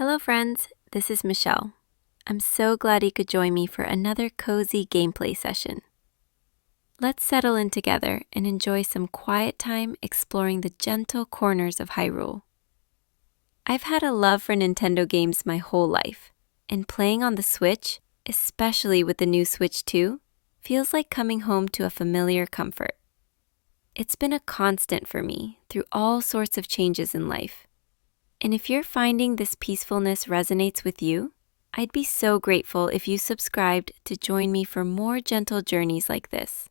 Hello friends, this is Michelle. I'm so glad you could join me for another cozy gameplay session. Let's settle in together and enjoy some quiet time exploring the gentle corners of Hyrule. I've had a love for Nintendo games my whole life, and playing on the Switch, especially with the new Switch 2, feels like coming home to a familiar comfort. It's been a constant for me through all sorts of changes in life. And if you're finding this peacefulness resonates with you, I'd be so grateful if you subscribed to join me for more gentle journeys like this.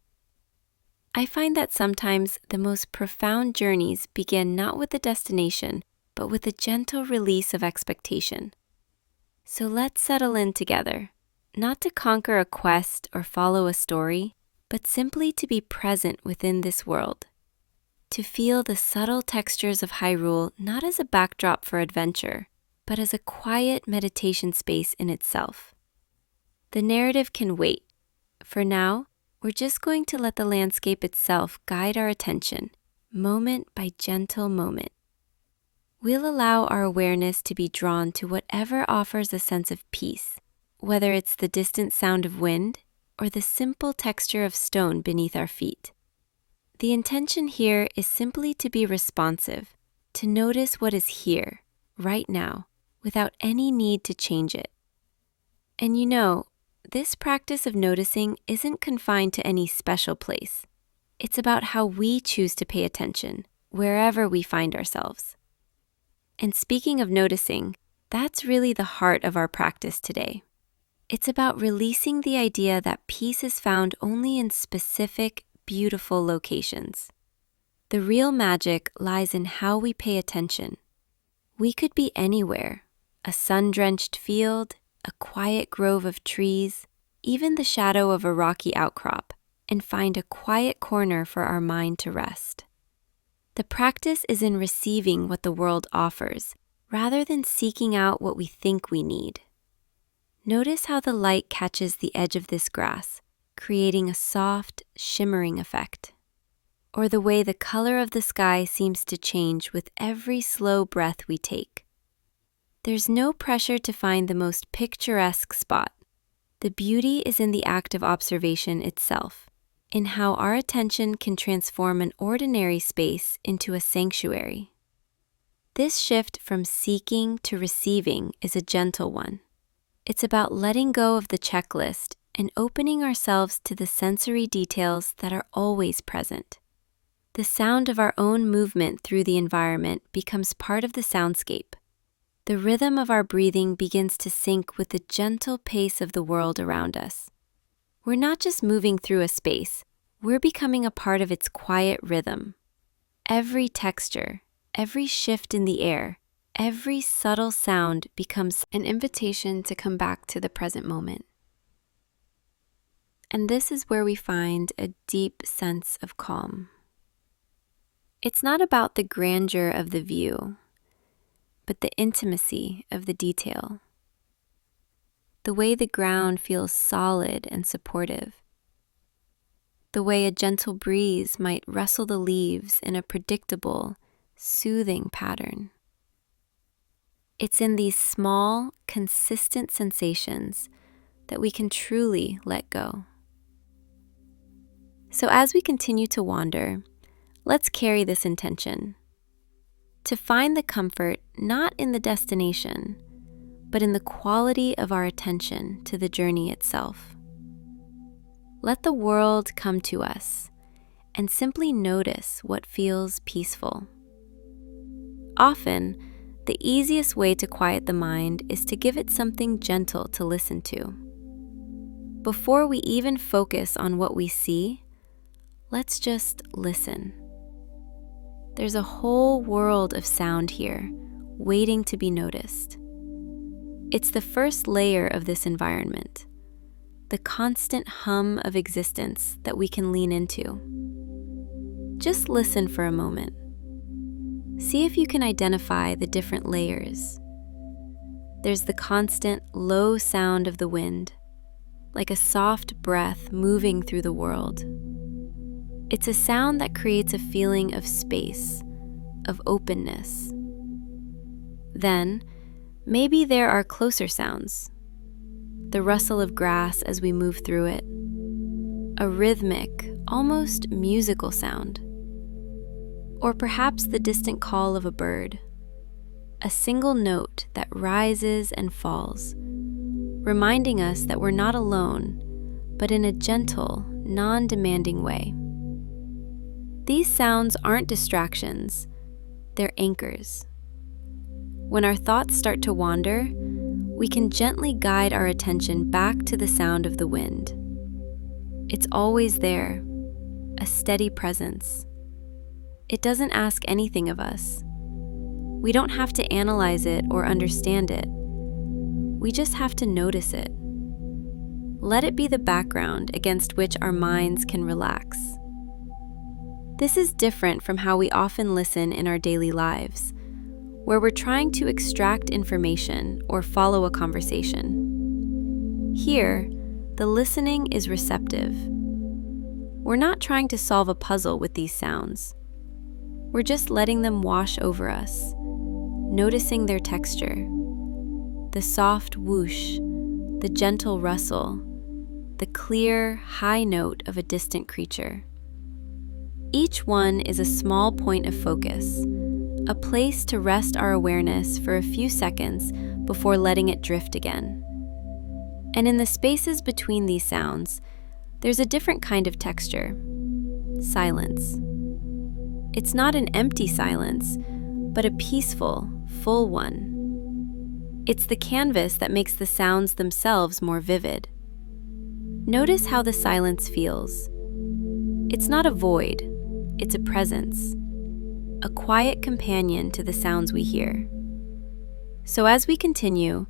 I find that sometimes the most profound journeys begin not with the destination, but with a gentle release of expectation. So let's settle in together, not to conquer a quest or follow a story, but simply to be present within this world. To feel the subtle textures of Hyrule not as a backdrop for adventure, but as a quiet meditation space in itself. The narrative can wait. For now, we're just going to let the landscape itself guide our attention, moment by gentle moment. We'll allow our awareness to be drawn to whatever offers a sense of peace, whether it's the distant sound of wind or the simple texture of stone beneath our feet. The intention here is simply to be responsive, to notice what is here, right now, without any need to change it. And you know, this practice of noticing isn't confined to any special place. It's about how we choose to pay attention, wherever we find ourselves. And speaking of noticing, that's really the heart of our practice today. It's about releasing the idea that peace is found only in specific, beautiful locations. The real magic lies in how we pay attention. We could be anywhere, a sun-drenched field, a quiet grove of trees, even the shadow of a rocky outcrop, and find a quiet corner for our mind to rest. The practice is in receiving what the world offers, rather than seeking out what we think we need. Notice how the light catches the edge of this grass, creating a soft, shimmering effect. Or the way the color of the sky seems to change with every slow breath we take. There's no pressure to find the most picturesque spot. The beauty is in the act of observation itself, in how our attention can transform an ordinary space into a sanctuary. This shift from seeking to receiving is a gentle one. It's about letting go of the checklist and opening ourselves to the sensory details that are always present. The sound of our own movement through the environment becomes part of the soundscape. The rhythm of our breathing begins to sync with the gentle pace of the world around us. We're not just moving through a space, we're becoming a part of its quiet rhythm. Every texture, every shift in the air, every subtle sound becomes an invitation to come back to the present moment. And this is where we find a deep sense of calm. It's not about the grandeur of the view, but the intimacy of the detail. The way the ground feels solid and supportive. The way a gentle breeze might rustle the leaves in a predictable, soothing pattern. It's in these small, consistent sensations that we can truly let go. So as we continue to wander, let's carry this intention. To find the comfort not in the destination, but in the quality of our attention to the journey itself. Let the world come to us and simply notice what feels peaceful. Often, the easiest way to quiet the mind is to give it something gentle to listen to. Before we even focus on what we see, let's just listen. There's a whole world of sound here, waiting to be noticed. It's the first layer of this environment, the constant hum of existence that we can lean into. Just listen for a moment. See if you can identify the different layers. There's the constant low sound of the wind, like a soft breath moving through the world. It's a sound that creates a feeling of space, of openness. Then, Maybe there are closer sounds, the rustle of grass as we move through it, a rhythmic, almost musical sound, or perhaps the distant call of a bird, a single note that rises and falls, reminding us that we're not alone, but in a gentle, non-demanding way. These sounds aren't distractions, they're anchors. When our thoughts start to wander, we can gently guide our attention back to the sound of the wind. It's always there, a steady presence. It doesn't ask anything of us. We don't have to analyze it or understand it. We just have to notice it. Let it be the background against which our minds can relax. This is different from how we often listen in our daily lives, where we're trying to extract information or follow a conversation. Here, the listening is receptive. We're not trying to solve a puzzle with these sounds. We're just letting them wash over us, noticing their texture, the soft whoosh, the gentle rustle, the clear, high note of a distant creature. Each one is a small point of focus, a place to rest our awareness for a few seconds before letting it drift again. And in the spaces between these sounds, there's a different kind of texture: silence. It's not an empty silence, but a peaceful, full one. It's the canvas that makes the sounds themselves more vivid. Notice how the silence feels. It's not a void, it's a presence, a quiet companion to the sounds we hear. So as we continue,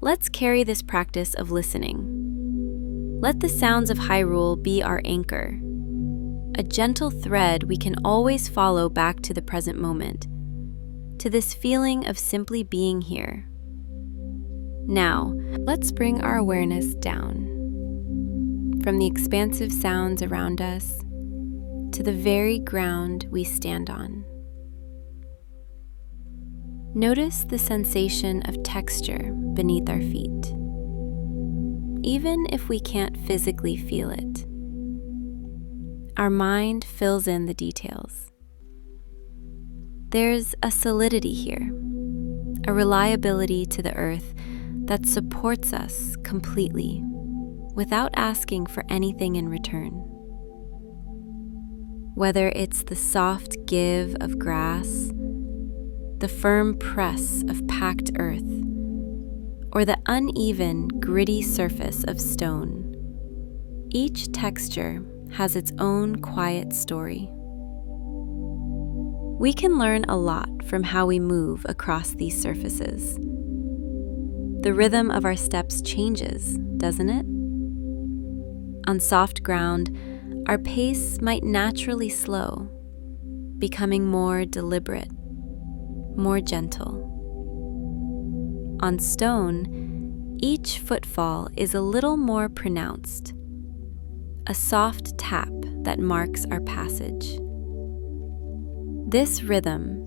let's carry this practice of listening. Let the sounds of Hyrule be our anchor, a gentle thread we can always follow back to the present moment, to this feeling of simply being here. Now, let's bring our awareness down, from the expansive sounds around us to the very ground we stand on. Notice the sensation of texture beneath our feet, even if we can't physically feel it. Our mind fills in the details. There's a solidity here, a reliability to the earth that supports us completely, without asking for anything in return. Whether it's the soft give of grass, the firm press of packed earth, or the uneven, gritty surface of stone, each texture has its own quiet story. We can learn a lot from how we move across these surfaces. The rhythm of our steps changes, doesn't it? On soft ground, our pace might naturally slow, becoming more deliberate, more gentle. On stone, each footfall is a little more pronounced, a soft tap that marks our passage. This rhythm,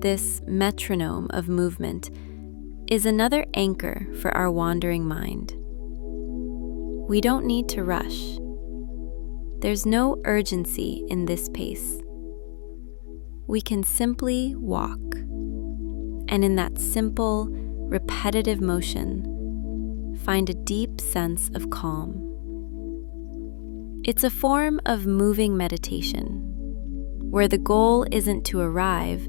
this metronome of movement, is another anchor for our wandering mind. We don't need to rush. There's no urgency in this pace. We can simply walk, and in that simple, repetitive motion, find a deep sense of calm. It's a form of moving meditation, where the goal isn't to arrive,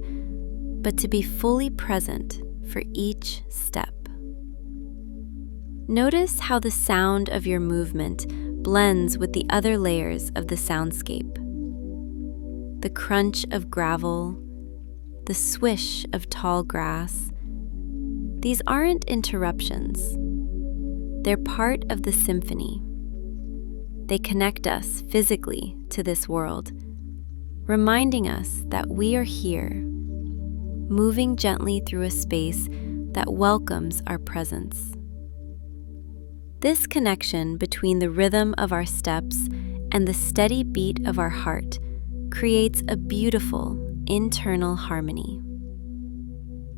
but to be fully present for each step. Notice how the sound of your movement blends with the other layers of the soundscape. The crunch of gravel, the swish of tall grass. These aren't interruptions. They're part of the symphony. They connect us physically to this world, reminding us that we are here, moving gently through a space that welcomes our presence. This connection between the rhythm of our steps and the steady beat of our heart creates a beautiful internal harmony.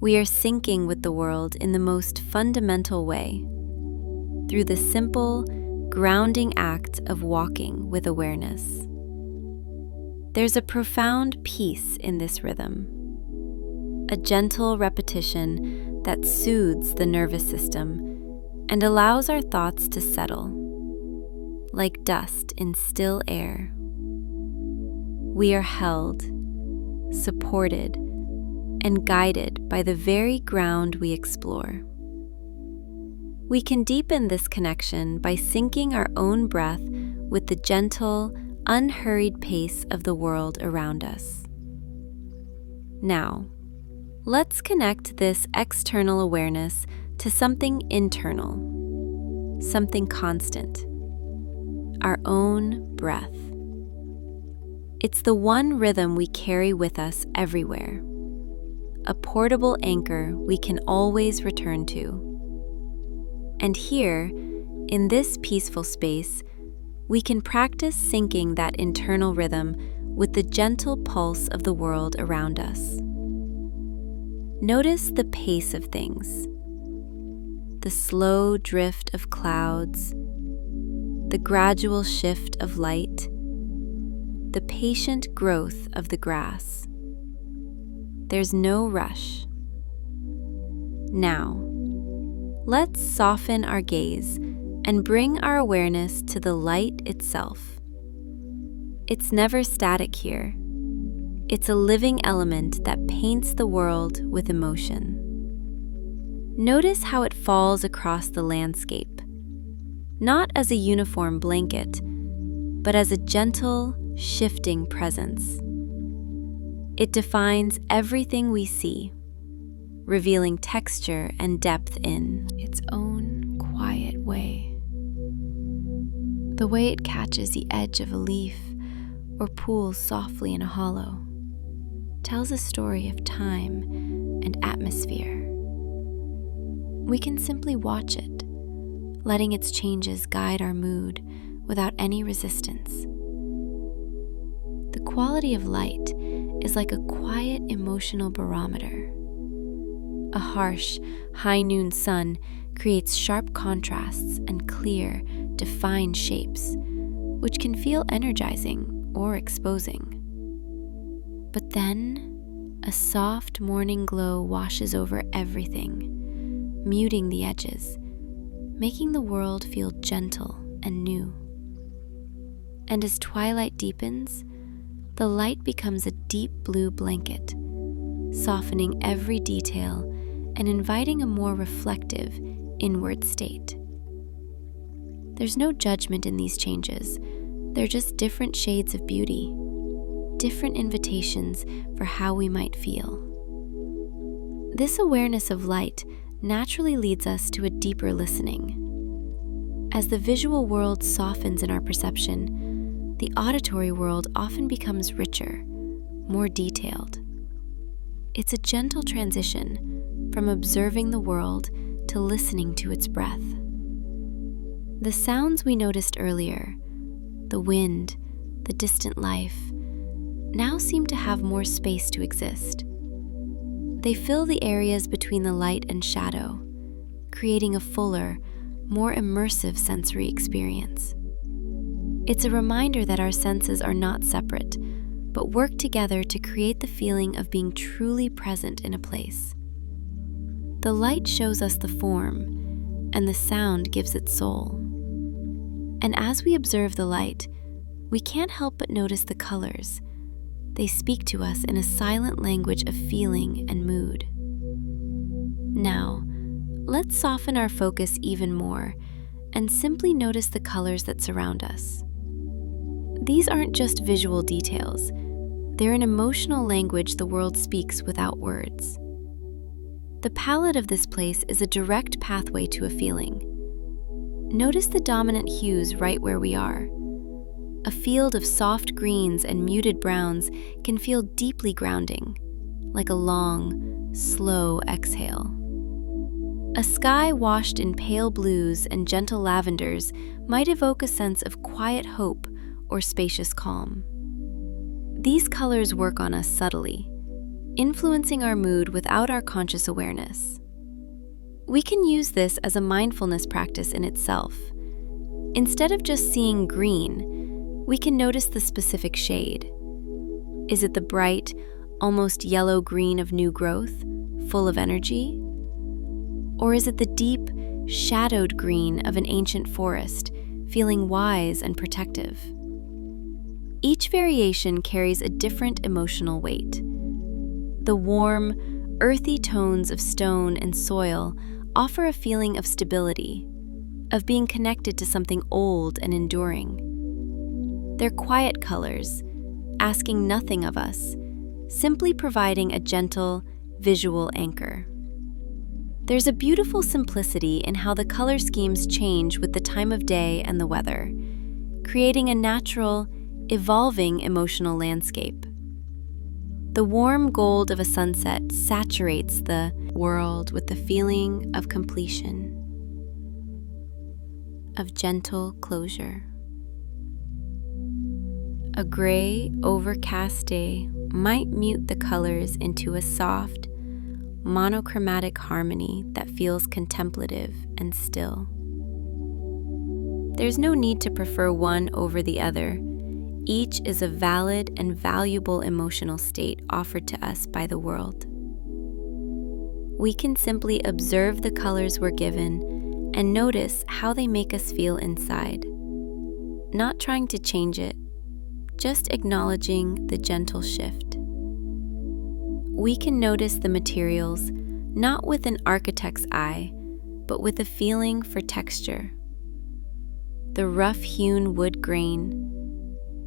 We are syncing with the world in the most fundamental way, through the simple, grounding act of walking with awareness. There's a profound peace in this rhythm, a gentle repetition that soothes the nervous system and allows our thoughts to settle, like dust in still air. We are held, supported, and guided by the very ground we explore. We can deepen this connection by syncing our own breath with the gentle, unhurried pace of the world around us. Now, let's connect this external awareness to something internal, something constant, our own breath. It's the one rhythm we carry with us everywhere, a portable anchor we can always return to. And here, in this peaceful space, we can practice syncing that internal rhythm with the gentle pulse of the world around us. Notice the pace of things, the slow drift of clouds, the gradual shift of light, the patient growth of the grass. There's no rush. Now, let's soften our gaze and bring our awareness to the light itself. It's never static here. It's a living element that paints the world with emotion. Notice how it falls across the landscape, not as a uniform blanket, but as a gentle, shifting presence. It defines everything we see, revealing texture and depth in its own quiet way. The way it catches the edge of a leaf or pools softly in a hollow tells a story of time and atmosphere. We can simply watch it, letting its changes guide our mood without any resistance. The quality of light is like a quiet emotional barometer. A harsh, high-noon sun creates sharp contrasts and clear, defined shapes, which can feel energizing or exposing. But then, a soft morning glow washes over everything, muting the edges, making the world feel gentle and new. And as twilight deepens, the light becomes a deep blue blanket, softening every detail and inviting a more reflective, inward state. There's no judgment in these changes. They're just different shades of beauty, different invitations for how we might feel. This awareness of light naturally leads us to a deeper listening. As the visual world softens in our perception, the auditory world often becomes richer, more detailed. It's a gentle transition from observing the world to listening to its breath. The sounds we noticed earlier, the wind, the distant life, now seem to have more space to exist. They fill the areas between the light and shadow, creating a fuller, more immersive sensory experience. It's a reminder that our senses are not separate, but work together to create the feeling of being truly present in a place. The light shows us the form, and the sound gives it soul. And as we observe the light, we can't help but notice the colors. They speak to us in a silent language of feeling and mood. Now, let's soften our focus even more and simply notice the colors that surround us. These aren't just visual details. They're an emotional language the world speaks without words. The palette of this place is a direct pathway to a feeling. Notice the dominant hues right where we are. A field of soft greens and muted browns can feel deeply grounding, like a long, slow exhale. A sky washed in pale blues and gentle lavenders might evoke a sense of quiet hope or spacious calm. These colors work on us subtly, influencing our mood without our conscious awareness. We can use this as a mindfulness practice in itself. Instead of just seeing green, we can notice the specific shade. Is it the bright, almost yellow-green of new growth, full of energy? Or is it the deep, shadowed green of an ancient forest, feeling wise and protective? Each variation carries a different emotional weight. The warm, earthy tones of stone and soil offer a feeling of stability, of being connected to something old and enduring. They're quiet colors, asking nothing of us, simply providing a gentle, visual anchor. There's a beautiful simplicity in how the color schemes change with the time of day and the weather, creating a natural, evolving emotional landscape. The warm gold of a sunset saturates the world with the feeling of completion, of gentle closure. A gray, overcast day might mute the colors into a soft, monochromatic harmony that feels contemplative and still. There's no need to prefer one over the other. Each is a valid and valuable emotional state offered to us by the world. We can simply observe the colors we're given and notice how they make us feel inside. Not trying to change it, just acknowledging the gentle shift. We can notice the materials not with an architect's eye, but with a feeling for texture. The rough-hewn wood grain,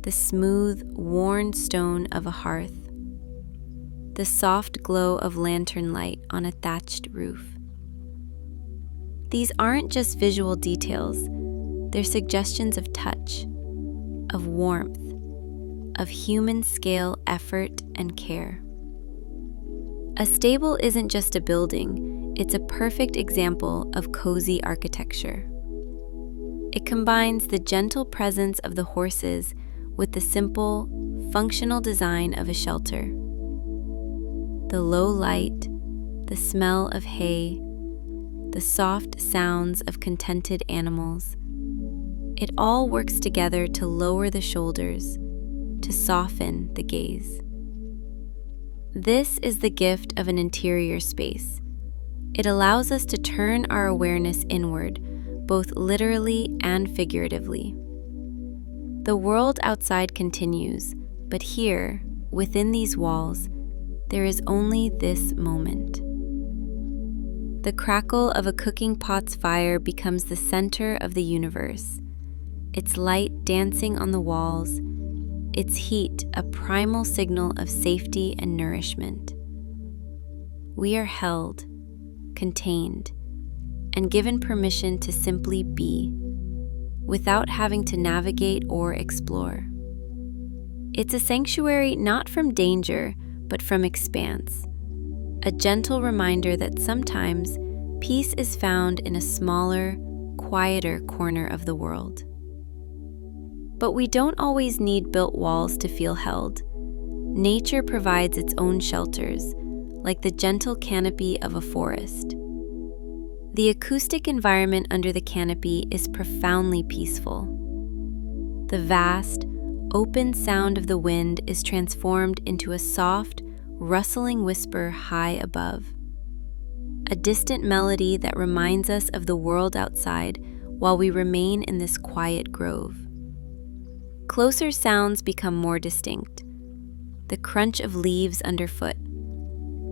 the smooth, worn stone of a hearth, the soft glow of lantern light on a thatched roof. These aren't just visual details, they're suggestions of touch, of warmth, of human-scale effort and care. A stable isn't just a building, it's a perfect example of cozy architecture. It combines the gentle presence of the horses with the simple, functional design of a shelter. The low light, the smell of hay, the soft sounds of contented animals. It all works together to lower the shoulders, to soften the gaze. This is the gift of an interior space. It allows us to turn our awareness inward, both literally and figuratively. The world outside continues, but here, within these walls, there is only this moment. The crackle of a cooking pot's fire becomes the center of the universe, its light dancing on the walls, its heat a primal signal of safety and nourishment. We are held, contained, and given permission to simply be, without having to navigate or explore. It's a sanctuary not from danger, but from expanse, a gentle reminder that sometimes peace is found in a smaller, quieter corner of the world. But we don't always need built walls to feel held. Nature provides its own shelters, like the gentle canopy of a forest. The acoustic environment under the canopy is profoundly peaceful. The vast, open sound of the wind is transformed into a soft, rustling whisper high above. A distant melody that reminds us of the world outside while we remain in this quiet grove. Closer sounds become more distinct. The crunch of leaves underfoot,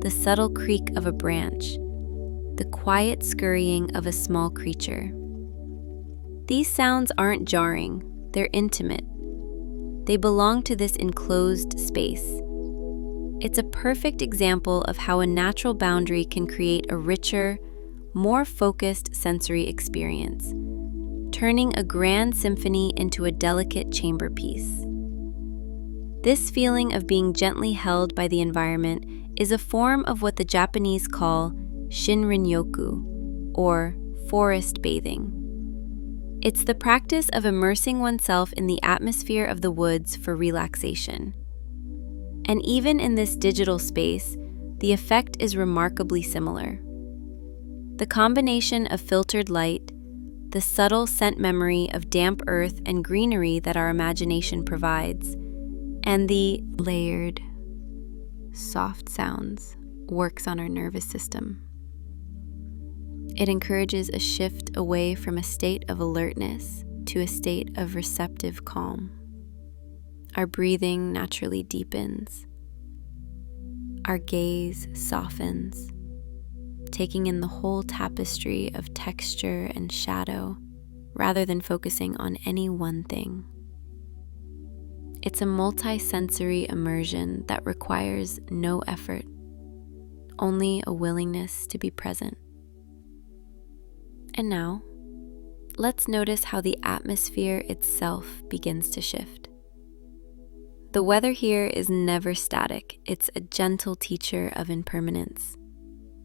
the subtle creak of a branch, the quiet scurrying of a small creature. These sounds aren't jarring, they're intimate. They belong to this enclosed space. It's a perfect example of how a natural boundary can create a richer, more focused sensory experience, turning a grand symphony into a delicate chamber piece. This feeling of being gently held by the environment is a form of what the Japanese call Shinrin-yoku, or forest bathing. It's the practice of immersing oneself in the atmosphere of the woods for relaxation. And even in this digital space, the effect is remarkably similar. The combination of filtered light, the subtle scent memory of damp earth and greenery that our imagination provides, and the layered, soft sounds works on our nervous system. It encourages a shift away from a state of alertness to a state of receptive calm. Our breathing naturally deepens. Our gaze softens, taking in the whole tapestry of texture and shadow rather than focusing on any one thing. It's a multi-sensory immersion that requires no effort, only a willingness to be present. And now, let's notice how the atmosphere itself begins to shift. The weather here is never static. It's a gentle teacher of impermanence,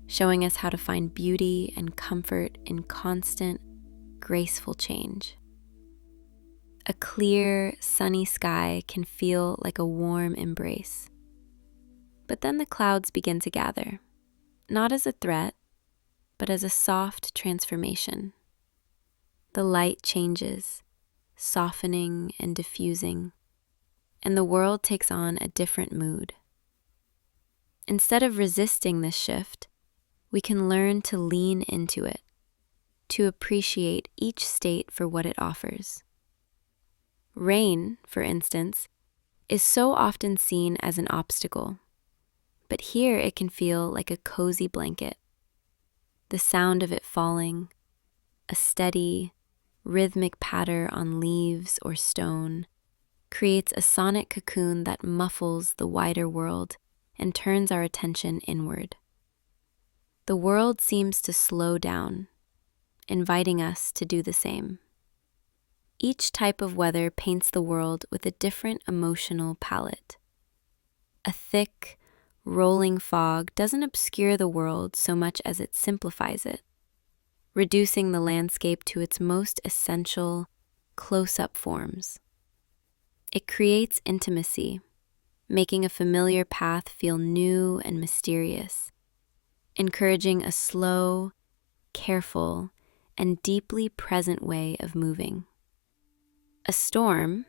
showing us how to find beauty and comfort in constant, graceful change. A clear, sunny sky can feel like a warm embrace. But then the clouds begin to gather, not as a threat, but as a soft transformation. The light changes, softening and diffusing, and the world takes on a different mood. Instead of resisting this shift, we can learn to lean into it, to appreciate each state for what it offers. Rain, for instance, is so often seen as an obstacle, but here it can feel like a cozy blanket. The sound of it falling, a steady, rhythmic patter on leaves or stone, creates a sonic cocoon that muffles the wider world and turns our attention inward. The world seems to slow down, inviting us to do the same. Each type of weather paints the world with a different emotional palette. A thick, rolling fog doesn't obscure the world so much as it simplifies it, reducing the landscape to its most essential, close-up forms. It creates intimacy, making a familiar path feel new and mysterious, encouraging a slow, careful, and deeply present way of moving. A storm,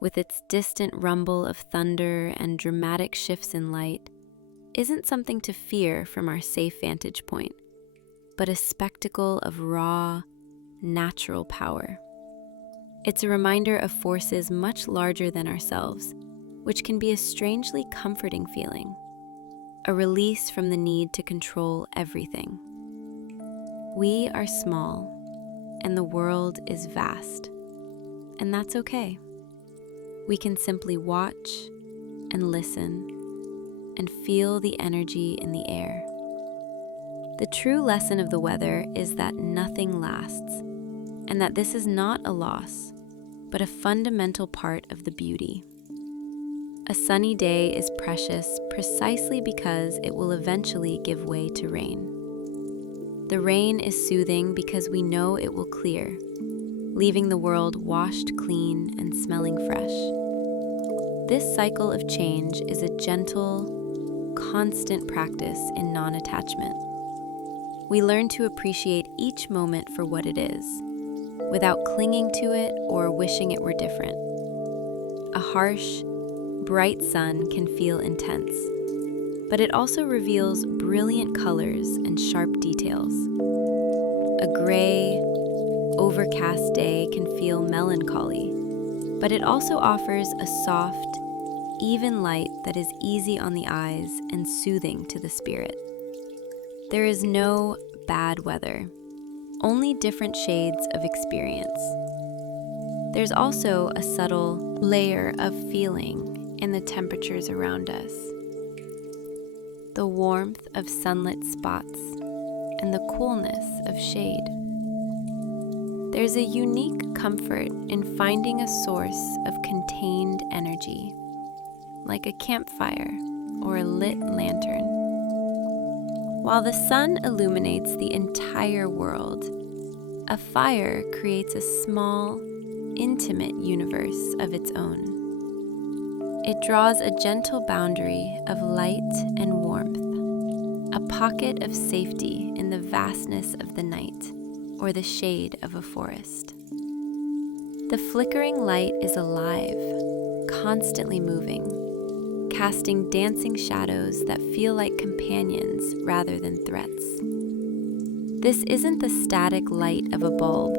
with its distant rumble of thunder and dramatic shifts in light, isn't something to fear from our safe vantage point, but a spectacle of raw, natural power. It's a reminder of forces much larger than ourselves, which can be a strangely comforting feeling, a release from the need to control everything. We are small, and the world is vast, and that's okay. We can simply watch and listen and feel the energy in the air. The true lesson of the weather is that nothing lasts, and that this is not a loss, but a fundamental part of the beauty. A sunny day is precious precisely because it will eventually give way to rain. The rain is soothing because we know it will clear, leaving the world washed clean and smelling fresh. This cycle of change is a gentle, constant practice in non-attachment. We learn to appreciate each moment for what it is, without clinging to it or wishing it were different. A harsh, bright sun can feel intense, but it also reveals brilliant colors and sharp details. A gray, overcast day can feel melancholy, but it also offers a soft, even light that is easy on the eyes and soothing to the spirit. There is no bad weather, only different shades of experience. There's also a subtle layer of feeling in the temperatures around us. The warmth of sunlit spots and the coolness of shade. There's a unique comfort in finding a source of contained energy, like a campfire or a lit lantern. While the sun illuminates the entire world, a fire creates a small, intimate universe of its own. It draws a gentle boundary of light and warmth, a pocket of safety in the vastness of the night or the shade of a forest. The flickering light is alive, constantly moving, casting dancing shadows that feel like companions rather than threats. This isn't the static light of a bulb.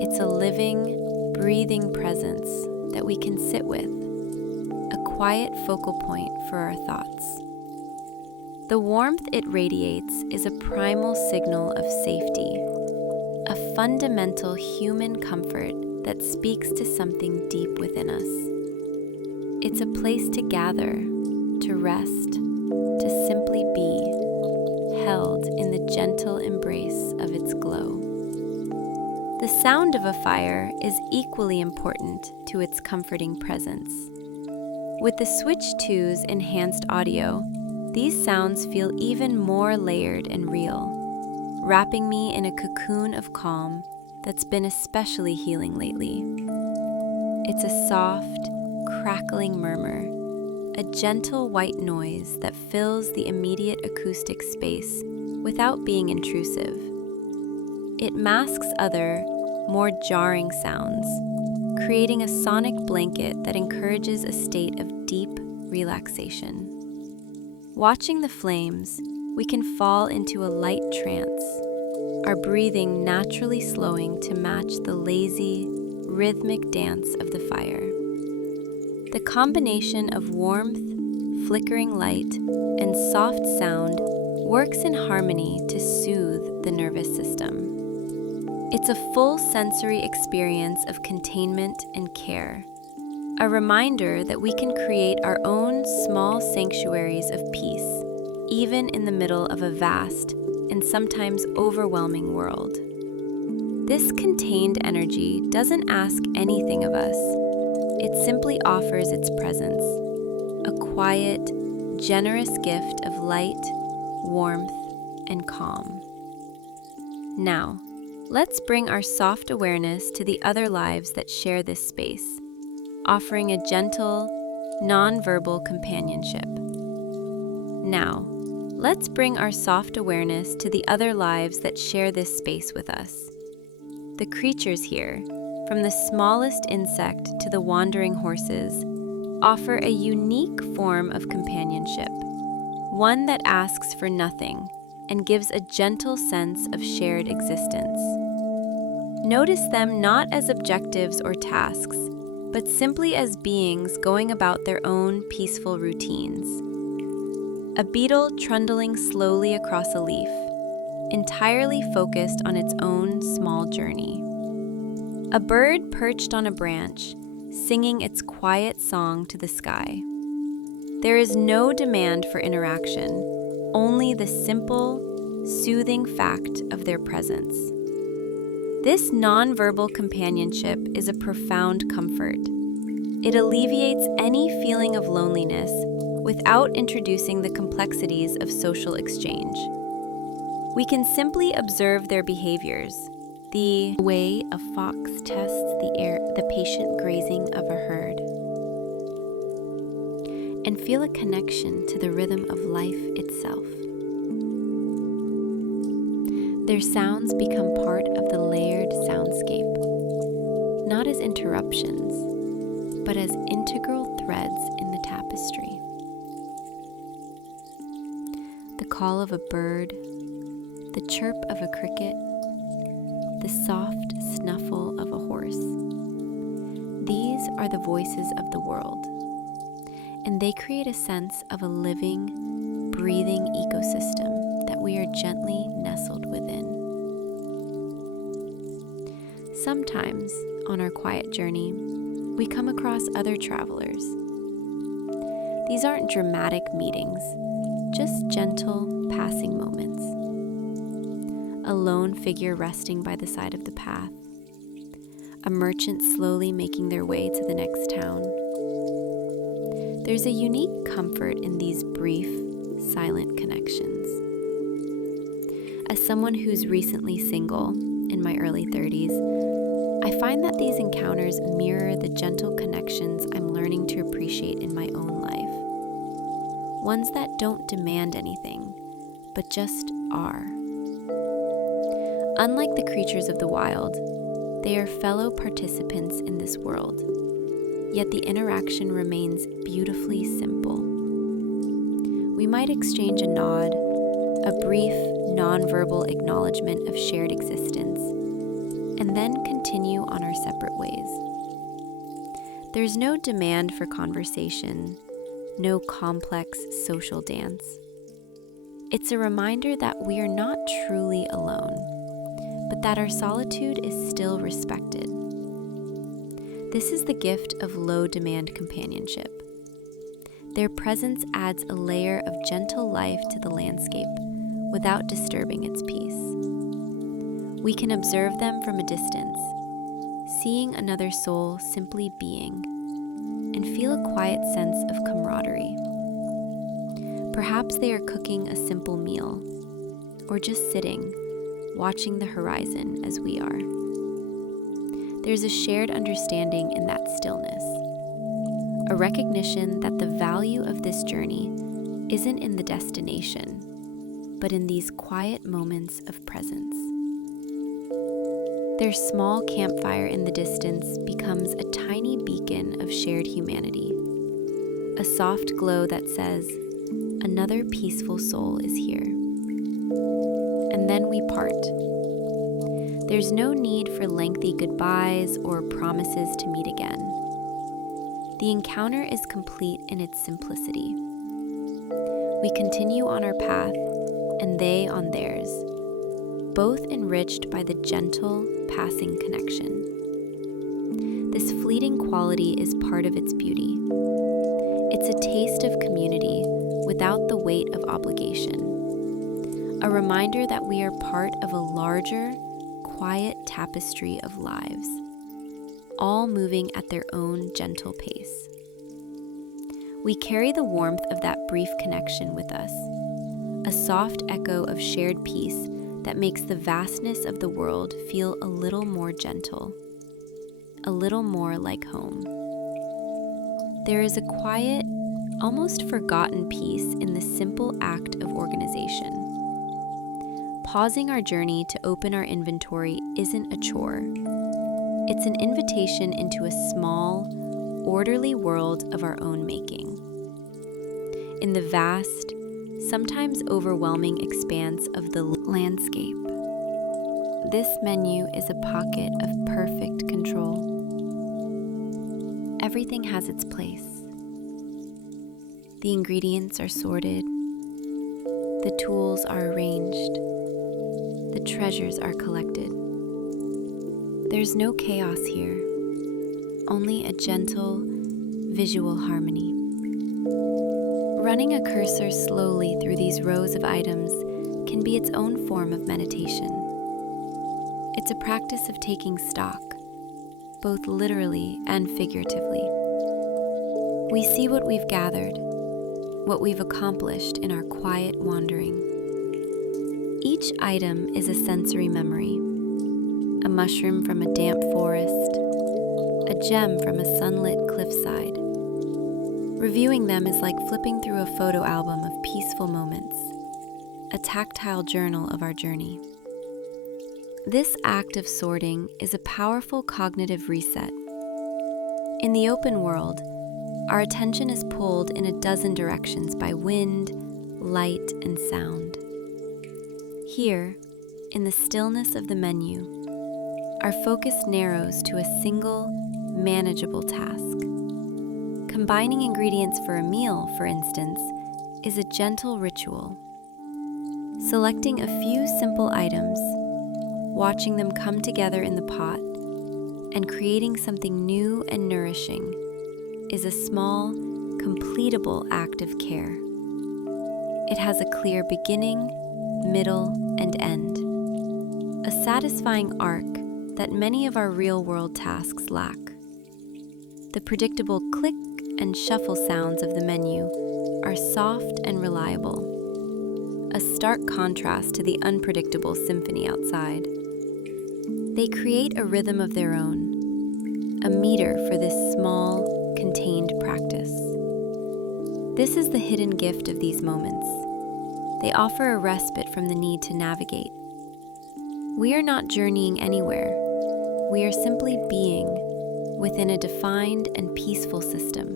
It's a living, breathing presence that we can sit with, a quiet focal point for our thoughts. The warmth it radiates is a primal signal of safety, a fundamental human comfort that speaks to something deep within us. It's a place to gather, to rest, to simply be, held in the gentle embrace of its glow. The sound of a fire is equally important to its comforting presence. With the Switch 2's enhanced audio, these sounds feel even more layered and real, wrapping me in a cocoon of calm that's been especially healing lately. It's a soft, crackling murmur, a gentle white noise that fills the immediate acoustic space without being intrusive. It masks other, more jarring sounds, creating a sonic blanket that encourages a state of deep relaxation. Watching the flames, we can fall into a light trance, our breathing naturally slowing to match the lazy, rhythmic dance of the fire. The combination of warmth, flickering light, and soft sound works in harmony to soothe the nervous system. It's a full sensory experience of containment and care, a reminder that we can create our own small sanctuaries of peace, even in the middle of a vast and sometimes overwhelming world. This contained energy doesn't ask anything of us. It simply offers its presence, a quiet, generous gift of light, warmth, and calm. Now, let's bring our soft awareness to the other lives that share this space, offering a gentle, non-verbal companionship. Now, let's bring our soft awareness to the other lives that share this space with us. The creatures here, from the smallest insect to the wandering horses, offer a unique form of companionship, one that asks for nothing and gives a gentle sense of shared existence. Notice them not as objectives or tasks, but simply as beings going about their own peaceful routines. A beetle trundling slowly across a leaf, entirely focused on its own small journey. A bird perched on a branch, singing its quiet song to the sky. There is no demand for interaction, only the simple, soothing fact of their presence. This nonverbal companionship is a profound comfort. It alleviates any feeling of loneliness without introducing the complexities of social exchange. We can simply observe their behaviors, the way a fox tests the patient grazing of a herd, and feel a connection to the rhythm of life itself. Their sounds become part of the layered soundscape, not as interruptions, but as integral threads in the tapestry. The call of a bird, the chirp of a cricket, the soft snuffle of a horse. These are the voices of the world, and they create a sense of a living, breathing ecosystem that we are gently nestled within. Sometimes, on our quiet journey, we come across other travelers. These aren't dramatic meetings, just gentle, passing moments. A lone figure resting by the side of the path, a merchant slowly making their way to the next town. There's a unique comfort in these brief, silent connections. As someone who's recently single, in my early 30s, I find that these encounters mirror the gentle connections I'm learning to appreciate in my own life. Ones that don't demand anything, but just are. Unlike the creatures of the wild, they are fellow participants in this world, yet the interaction remains beautifully simple. We might exchange a nod, a brief, nonverbal acknowledgement of shared existence, and then continue on our separate ways. There's no demand for conversation, no complex social dance. It's a reminder that we are not truly alone, but that our solitude is still respected. This is the gift of low-demand companionship. Their presence adds a layer of gentle life to the landscape without disturbing its peace. We can observe them from a distance, seeing another soul simply being, and feel a quiet sense of camaraderie. Perhaps they are cooking a simple meal, or just sitting, watching the horizon as we are. There's a shared understanding in that stillness, a recognition that the value of this journey isn't in the destination, but in these quiet moments of presence. Their small campfire in the distance becomes a tiny beacon of shared humanity, a soft glow that says, "Another peaceful soul is here." And then we part. There's no need for lengthy goodbyes or promises to meet again. The encounter is complete in its simplicity. We continue on our path, and they on theirs, both enriched by the gentle, passing connection. This fleeting quality is part of its beauty. It's a taste of community without the weight of obligation, a reminder that we are part of a larger, quiet tapestry of lives, all moving at their own gentle pace. We carry the warmth of that brief connection with us, a soft echo of shared peace that makes the vastness of the world feel a little more gentle, a little more like home. There is a quiet, almost forgotten peace in the simple act of organization. Pausing our journey to open our inventory isn't a chore. It's an invitation into a small, orderly world of our own making. In the vast, sometimes overwhelming expanse of the landscape, this menu is a pocket of perfect control. Everything has its place. The ingredients are sorted, the tools are arranged, the treasures are collected. There's no chaos here, only a gentle, visual harmony. Running a cursor slowly through these rows of items can be its own form of meditation. It's a practice of taking stock, both literally and figuratively. We see what we've gathered, what we've accomplished in our quiet wandering. Each item is a sensory memory, a mushroom from a damp forest, a gem from a sunlit cliffside. Reviewing them is like flipping through a photo album of peaceful moments, a tactile journal of our journey. This act of sorting is a powerful cognitive reset. In the open world, our attention is pulled in a dozen directions by wind, light, and sound. Here, in the stillness of the menu, our focus narrows to a single, manageable task. Combining ingredients for a meal, for instance, is a gentle ritual. Selecting a few simple items, watching them come together in the pot, and creating something new and nourishing is a small, completable act of care. It has a clear beginning, middle, and end, a satisfying arc that many of our real-world tasks lack. The predictable click and shuffle sounds of the menu are soft and reliable, a stark contrast to the unpredictable symphony outside. They create a rhythm of their own, a meter for this small, contained practice. This is the hidden gift of these moments. They offer a respite from the need to navigate. We are not journeying anywhere. We are simply being within a defined and peaceful system.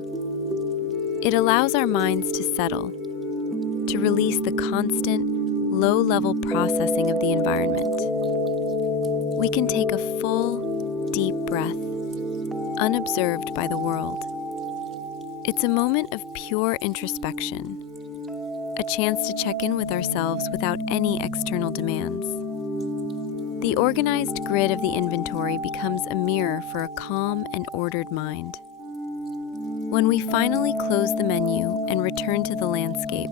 It allows our minds to settle, to release the constant, low-level processing of the environment. We can take a full, deep breath, unobserved by the world. It's a moment of pure introspection, a chance to check in with ourselves without any external demands. The organized grid of the inventory becomes a mirror for a calm and ordered mind. When we finally close the menu and return to the landscape,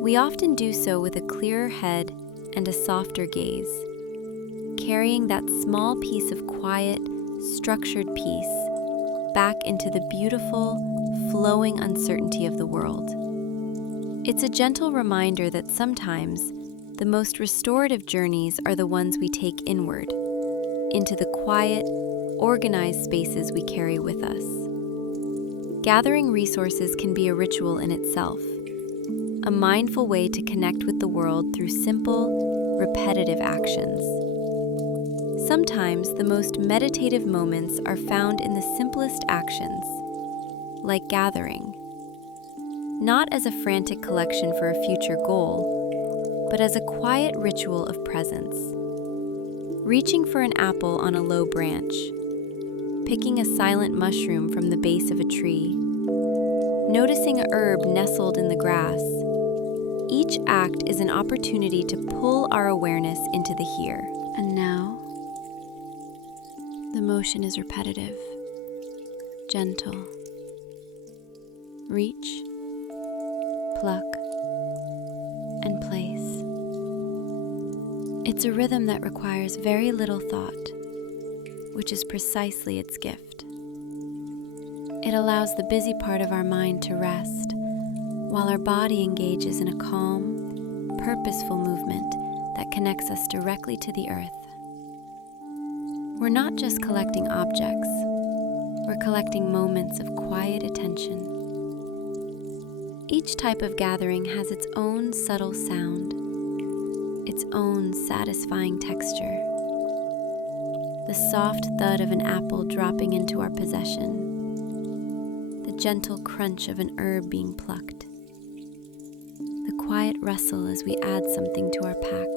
we often do so with a clearer head and a softer gaze, carrying that small piece of quiet, structured peace back into the beautiful, flowing uncertainty of the world. It's a gentle reminder that sometimes the most restorative journeys are the ones we take inward, into the quiet, organized spaces we carry with us. Gathering resources can be a ritual in itself, a mindful way to connect with the world through simple, repetitive actions. Sometimes the most meditative moments are found in the simplest actions, like gathering, not as a frantic collection for a future goal, but as a quiet ritual of presence. Reaching for an apple on a low branch, picking a silent mushroom from the base of a tree, noticing a herb nestled in the grass. Each act is an opportunity to pull our awareness into the here. And now, the motion is repetitive, gentle. Reach, pluck, and place. It's a rhythm that requires very little thought, which is precisely its gift. It allows the busy part of our mind to rest, while our body engages in a calm, purposeful movement that connects us directly to the earth. We're not just collecting objects, we're collecting moments of quiet attention. Each type of gathering has its own subtle sound, its own satisfying texture. The soft thud of an apple dropping into our possession, the gentle crunch of an herb being plucked, the quiet rustle as we add something to our pack.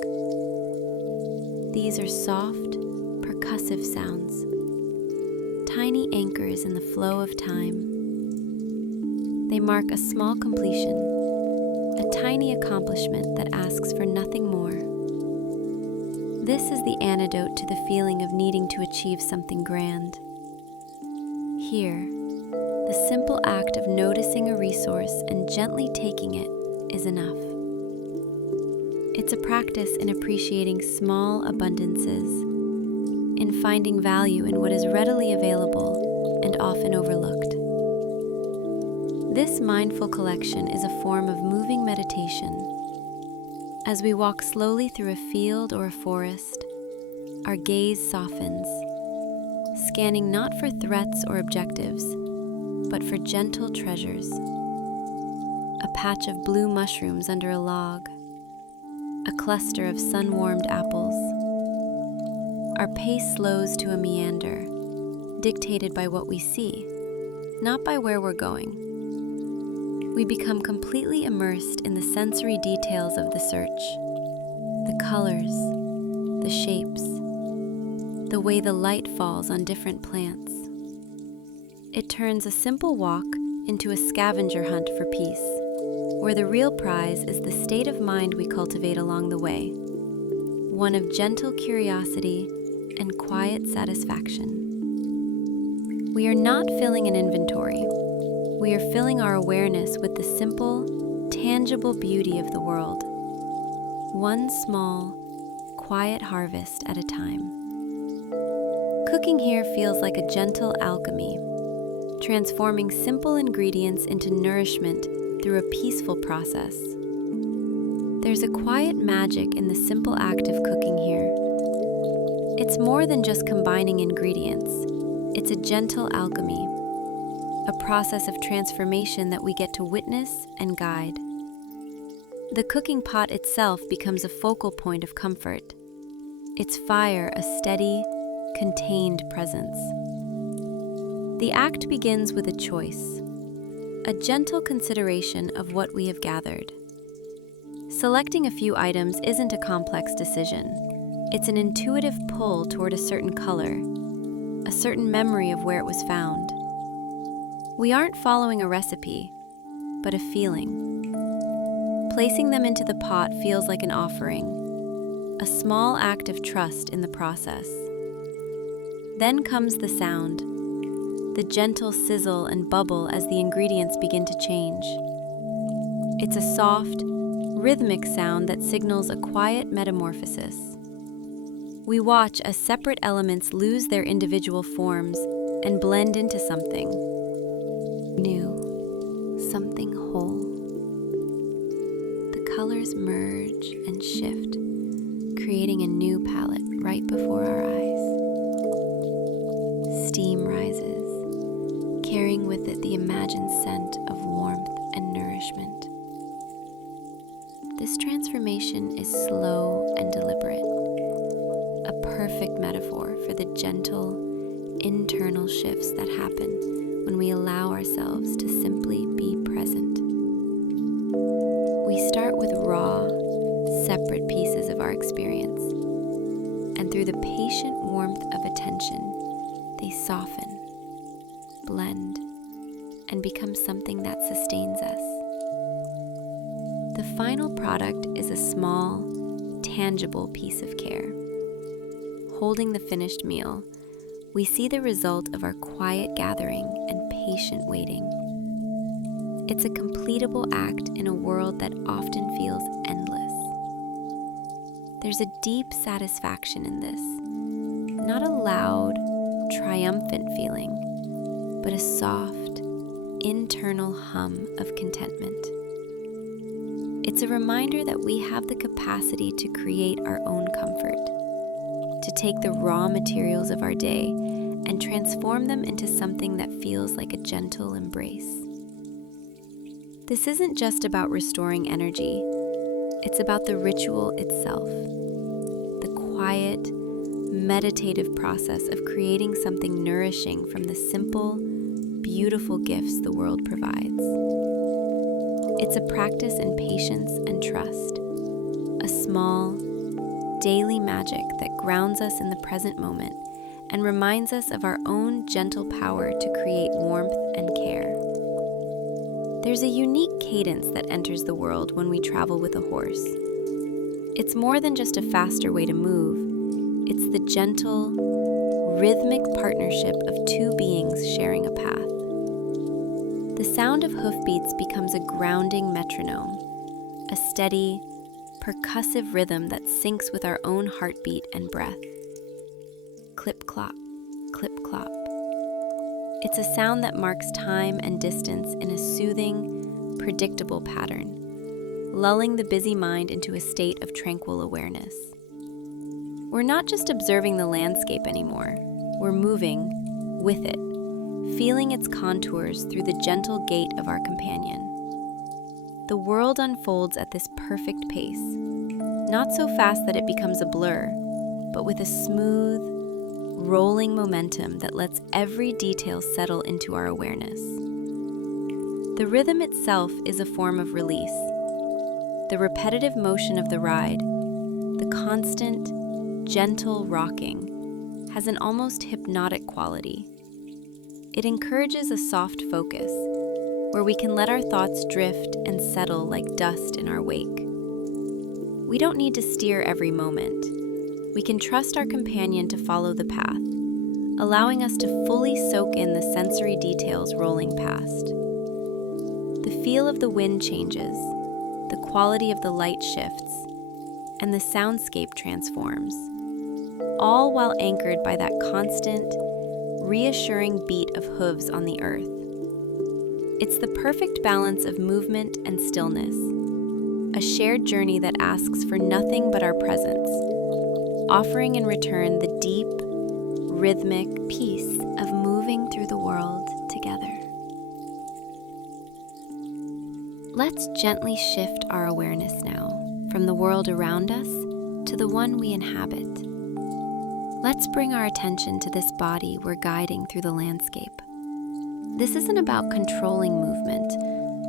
These are soft, percussive sounds, tiny anchors in the flow of time. They mark a small completion, a tiny accomplishment that asks for nothing more. This is the antidote to the feeling of needing to achieve something grand. Here, the simple act of noticing a resource and gently taking it is enough. It's a practice in appreciating small abundances, in finding value in what is readily available and often overlooked. This mindful collection is a form of moving meditation. As we walk slowly through a field or a forest, our gaze softens, scanning not for threats or objectives, but for gentle treasures. A patch of blue mushrooms under a log, a cluster of sun-warmed apples. Our pace slows to a meander, dictated by what we see, not by where we're going. We become completely immersed in the sensory details of the search, the colors, the shapes, the way the light falls on different plants. It turns a simple walk into a scavenger hunt for peace, where the real prize is the state of mind we cultivate along the way, one of gentle curiosity and quiet satisfaction. We are not filling an inventory. We are filling our awareness with the simple, tangible beauty of the world, one small, quiet harvest at a time. Cooking here feels like a gentle alchemy, transforming simple ingredients into nourishment through a peaceful process. There's a quiet magic in the simple act of cooking here. It's more than just combining ingredients. It's a gentle alchemy, a process of transformation that we get to witness and guide. The cooking pot itself becomes a focal point of comfort, its fire a steady, contained presence. The act begins with a choice, a gentle consideration of what we have gathered. Selecting a few items isn't a complex decision. It's an intuitive pull toward a certain color, a certain memory of where it was found. We aren't following a recipe, but a feeling. Placing them into the pot feels like an offering, a small act of trust in the process. Then comes the sound, the gentle sizzle and bubble as the ingredients begin to change. It's a soft, rhythmic sound that signals a quiet metamorphosis. We watch as separate elements lose their individual forms and blend into something new, something whole. The colors merge and shift, creating a new palette right before our eyes. Steam rises, carrying with it the imagined scent of warmth and nourishment. This transformation is slow and deliberate, a perfect metaphor for the gentle, internal shifts that happen when we allow ourselves to simply be present. We start with raw, separate pieces of our experience, and through the patient warmth of attention, they soften, blend, and become something that sustains us. The final product is a small, tangible piece of care. Holding the finished meal, we see the result of our quiet gathering and patient waiting. It's a completable act in a world that often feels endless. There's a deep satisfaction in this, not a loud, triumphant feeling, but a soft, internal hum of contentment. It's a reminder that we have the capacity to create our own comfort, to take the raw materials of our day and transform them into something that feels like a gentle embrace. This isn't just about restoring energy, it's about the ritual itself, the quiet, meditative process of creating something nourishing from the simple, beautiful gifts the world provides. It's a practice in patience and trust, a small, daily magic that grounds us in the present moment and reminds us of our own gentle power to create warmth and care. There's a unique cadence that enters the world when we travel with a horse. It's more than just a faster way to move, it's the gentle, rhythmic partnership of two beings sharing a path. The sound of hoofbeats becomes a grounding metronome, a steady, percussive rhythm that syncs with our own heartbeat and breath. Clip-clop, clip-clop. It's a sound that marks time and distance in a soothing, predictable pattern, lulling the busy mind into a state of tranquil awareness. We're not just observing the landscape anymore, we're moving with it, feeling its contours through the gentle gait of our companion. The world unfolds at this perfect pace, not so fast that it becomes a blur, but with a smooth, rolling momentum that lets every detail settle into our awareness. The rhythm itself is a form of release. The repetitive motion of the ride, the constant, gentle rocking, has an almost hypnotic quality. It encourages a soft focus, where we can let our thoughts drift and settle like dust in our wake. We don't need to steer every moment. We can trust our companion to follow the path, allowing us to fully soak in the sensory details rolling past. The feel of the wind changes, the quality of the light shifts, and the soundscape transforms, all while anchored by that constant, reassuring beat of hooves on the earth. It's the perfect balance of movement and stillness, a shared journey that asks for nothing but our presence, offering in return the deep, rhythmic peace of moving through the world together. Let's gently shift our awareness now from the world around us to the one we inhabit. Let's bring our attention to this body we're guiding through the landscape. This isn't about controlling movement,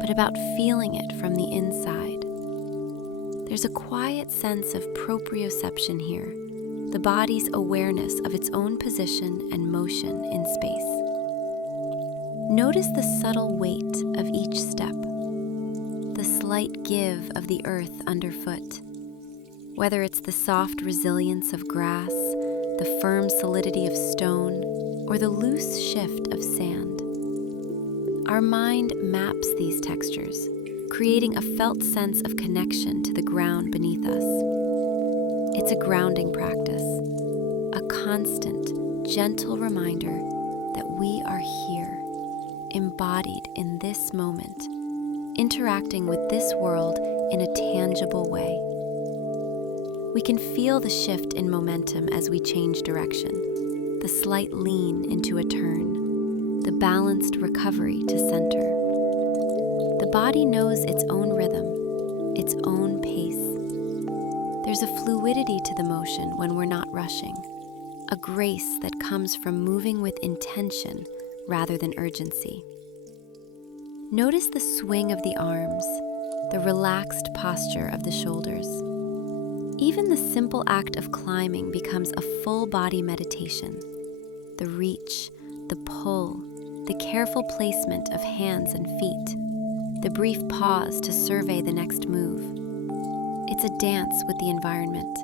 but about feeling it from the inside. There's a quiet sense of proprioception here, the body's awareness of its own position and motion in space. Notice the subtle weight of each step, the slight give of the earth underfoot, whether it's the soft resilience of grass, the firm solidity of stone, or the loose shift of sand. Our mind maps these textures, creating a felt sense of connection to the ground beneath us. It's a grounding practice, a constant, gentle reminder that we are here, embodied in this moment, interacting with this world in a tangible way. We can feel the shift in momentum as we change direction, the slight lean into a turn, the balanced recovery to center. The body knows its own rhythm, its own pace. There's a fluidity to the motion when we're not rushing, a grace that comes from moving with intention rather than urgency. Notice the swing of the arms, the relaxed posture of the shoulders. Even the simple act of climbing becomes a full body meditation. The reach, the pull, the careful placement of hands and feet, the brief pause to survey the next move. It's a dance with the environment,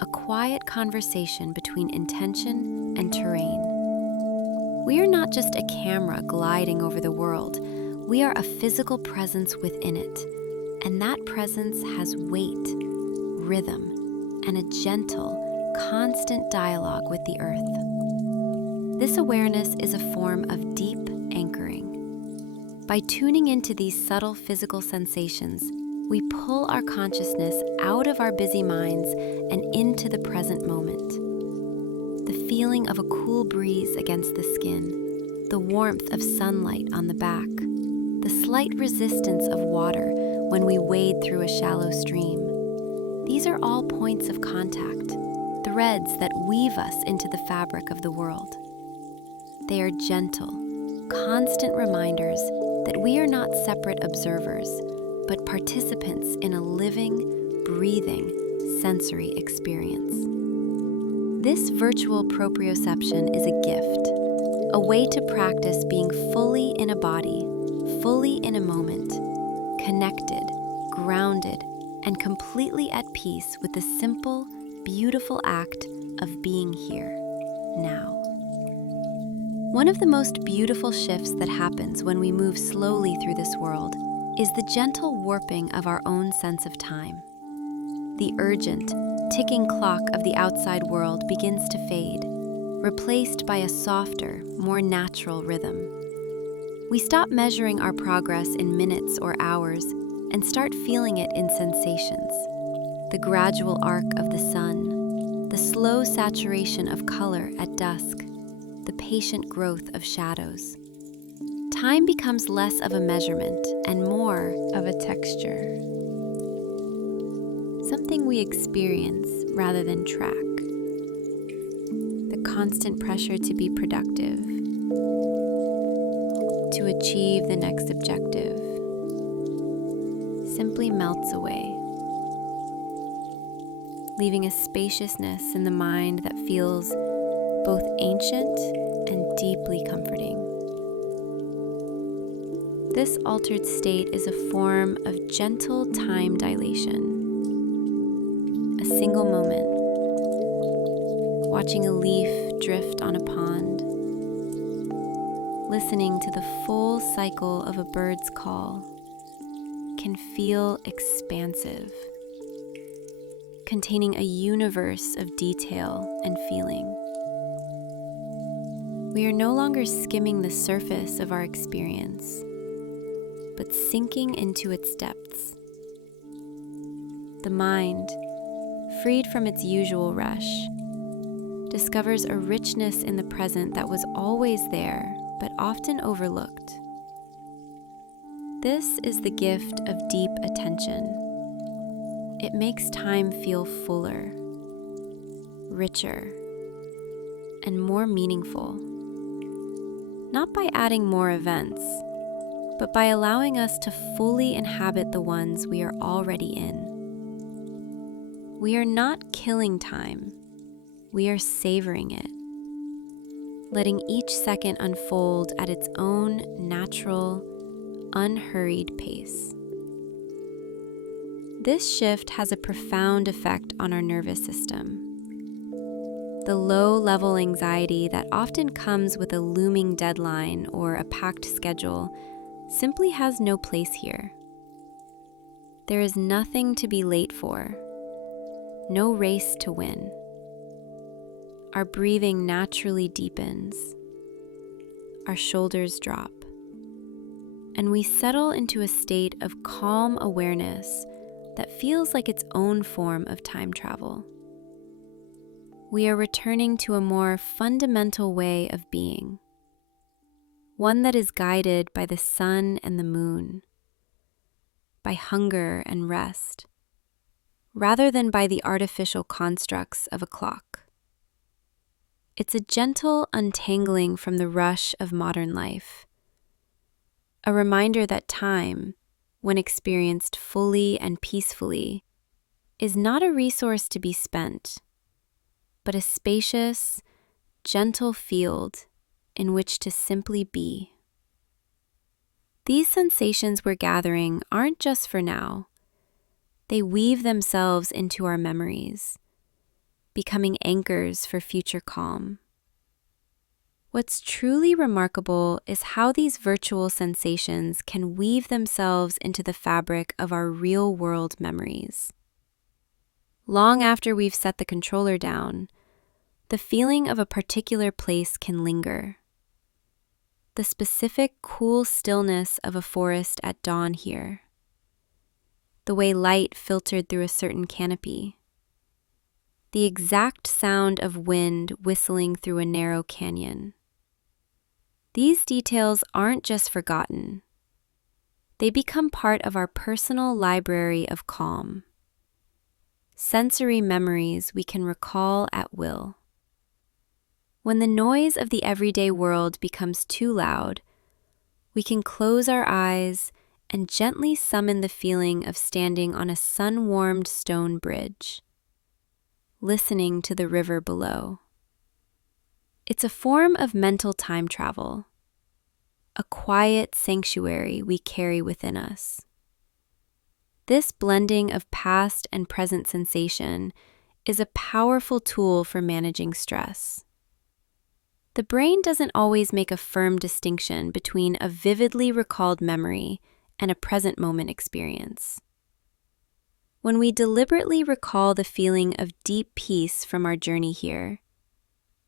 a quiet conversation between intention and terrain. We are not just a camera gliding over the world, we are a physical presence within it, and that presence has weight, rhythm, and a gentle, constant dialogue with the earth. This awareness is a form of deep anchoring. By tuning into these subtle physical sensations, we pull our consciousness out of our busy minds and into the present moment. The feeling of a cool breeze against the skin, the warmth of sunlight on the back, the slight resistance of water when we wade through a shallow stream. These are all points of contact, threads that weave us into the fabric of the world. They are gentle, constant reminders that we are not separate observers, but participants in a living, breathing, sensory experience. This virtual proprioception is a gift, a way to practice being fully in a body, fully in a moment, connected, grounded, and completely at peace with the simple, beautiful act of being here, now. One of the most beautiful shifts that happens when we move slowly through this world is the gentle warping of our own sense of time. The urgent, ticking clock of the outside world begins to fade, replaced by a softer, more natural rhythm. We stop measuring our progress in minutes or hours and start feeling it in sensations. The gradual arc of the sun, the slow saturation of color at dusk, the patient growth of shadows. Time becomes less of a measurement and more of a texture. Something we experience rather than track. The constant pressure to be productive, to achieve the next objective, simply melts away, leaving a spaciousness in the mind that feels both ancient and deeply comforting. This altered state is a form of gentle time dilation. A single moment, watching a leaf drift on a pond, listening to the full cycle of a bird's call, can feel expansive, containing a universe of detail and feeling. We are no longer skimming the surface of our experience, but sinking into its depths. The mind, freed from its usual rush, discovers a richness in the present that was always there, but often overlooked. This is the gift of deep attention. It makes time feel fuller, richer, and more meaningful. Not by adding more events, but by allowing us to fully inhabit the ones we are already in. We are not killing time, we are savoring it, letting each second unfold at its own natural, unhurried pace. This shift has a profound effect on our nervous system. The low-level anxiety that often comes with a looming deadline or a packed schedule simply has no place here. There is nothing to be late for, no race to win. Our breathing naturally deepens, our shoulders drop, and we settle into a state of calm awareness that feels like its own form of time travel. We are returning to a more fundamental way of being, one that is guided by the sun and the moon, by hunger and rest, rather than by the artificial constructs of a clock. It's a gentle untangling from the rush of modern life, a reminder that time, when experienced fully and peacefully, is not a resource to be spent, but a spacious, gentle field in which to simply be. These sensations we're gathering aren't just for now. They weave themselves into our memories, becoming anchors for future calm. What's truly remarkable is how these virtual sensations can weave themselves into the fabric of our real-world memories. Long after we've set the controller down, the feeling of a particular place can linger. The specific cool stillness of a forest at dawn here. The way light filtered through a certain canopy. The exact sound of wind whistling through a narrow canyon. These details aren't just forgotten. They become part of our personal library of calm. Sensory memories we can recall at will. When the noise of the everyday world becomes too loud, we can close our eyes and gently summon the feeling of standing on a sun-warmed stone bridge, listening to the river below. It's a form of mental time travel, a quiet sanctuary we carry within us. This blending of past and present sensation is a powerful tool for managing stress. The brain doesn't always make a firm distinction between a vividly recalled memory and a present moment experience. When we deliberately recall the feeling of deep peace from our journey here,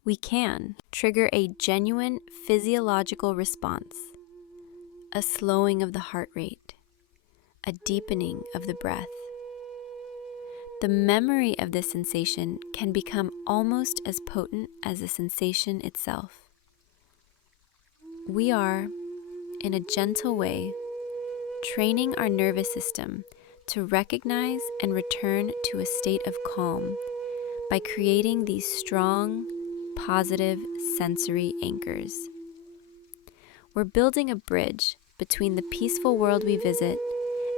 we can trigger a genuine physiological response, a slowing of the heart rate, a deepening of the breath. The memory of this sensation can become almost as potent as the sensation itself. We are, in a gentle way, training our nervous system to recognize and return to a state of calm by creating these strong, positive sensory anchors. We're building a bridge between the peaceful world we visit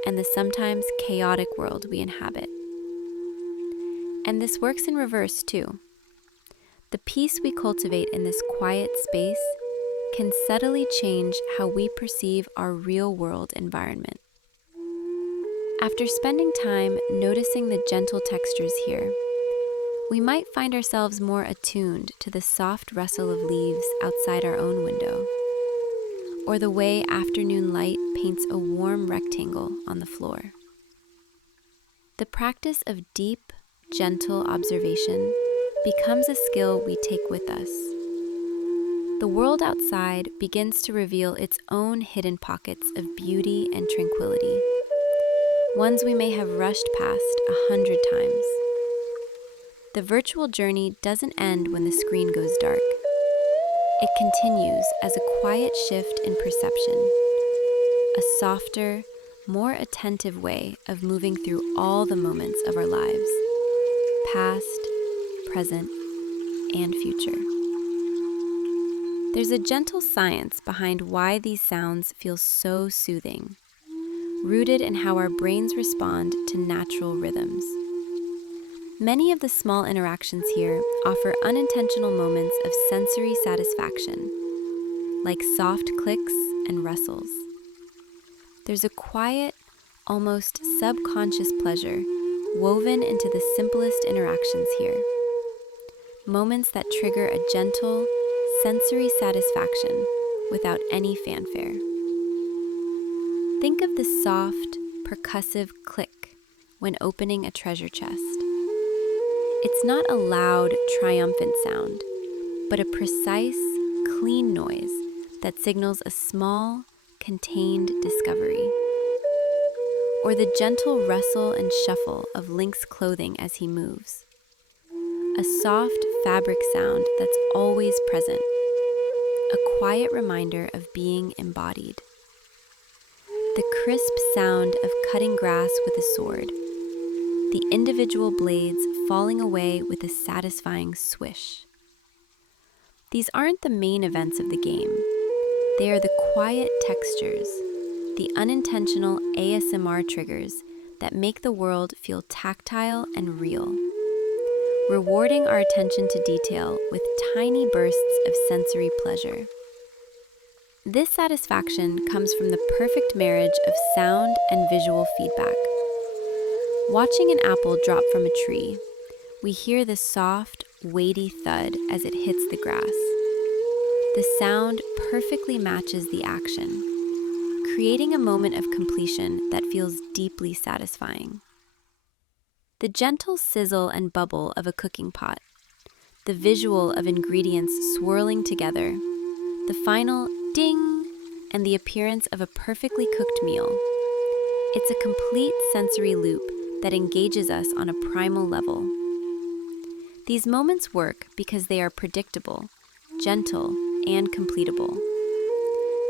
and the sometimes chaotic world we inhabit. And this works in reverse too. The peace we cultivate in this quiet space can subtly change how we perceive our real-world environment. After spending time noticing the gentle textures here, we might find ourselves more attuned to the soft rustle of leaves outside our own window, or the way afternoon light paints a warm rectangle on the floor. The practice of deep, gentle observation becomes a skill we take with us. The world outside begins to reveal its own hidden pockets of beauty and tranquility, ones we may have rushed past 100 times. The virtual journey doesn't end when the screen goes dark. It continues as a quiet shift in perception, a softer, more attentive way of moving through all the moments of our lives, past, present, and future. There's a gentle science behind why these sounds feel so soothing, rooted in how our brains respond to natural rhythms. Many of the small interactions here offer unintentional moments of sensory satisfaction, like soft clicks and rustles. There's a quiet, almost subconscious pleasure woven into the simplest interactions here. Moments that trigger a gentle, sensory satisfaction without any fanfare. Think of the soft, percussive click when opening a treasure chest. It's not a loud, triumphant sound, but a precise, clean noise that signals a small, contained discovery. Or the gentle rustle and shuffle of Link's clothing as he moves. A soft fabric sound that's always present. A quiet reminder of being embodied. The crisp sound of cutting grass with a sword. The individual blades falling away with a satisfying swish. These aren't the main events of the game. They are the quiet textures, the unintentional ASMR triggers that make the world feel tactile and real, rewarding our attention to detail with tiny bursts of sensory pleasure. This satisfaction comes from the perfect marriage of sound and visual feedback. Watching an apple drop from a tree, we hear the soft, weighty thud as it hits the grass. The sound perfectly matches the action, creating a moment of completion that feels deeply satisfying. The gentle sizzle and bubble of a cooking pot, the visual of ingredients swirling together, the final ding, and the appearance of a perfectly cooked meal. It's a complete sensory loop that engages us on a primal level. These moments work because they are predictable, gentle, and completable.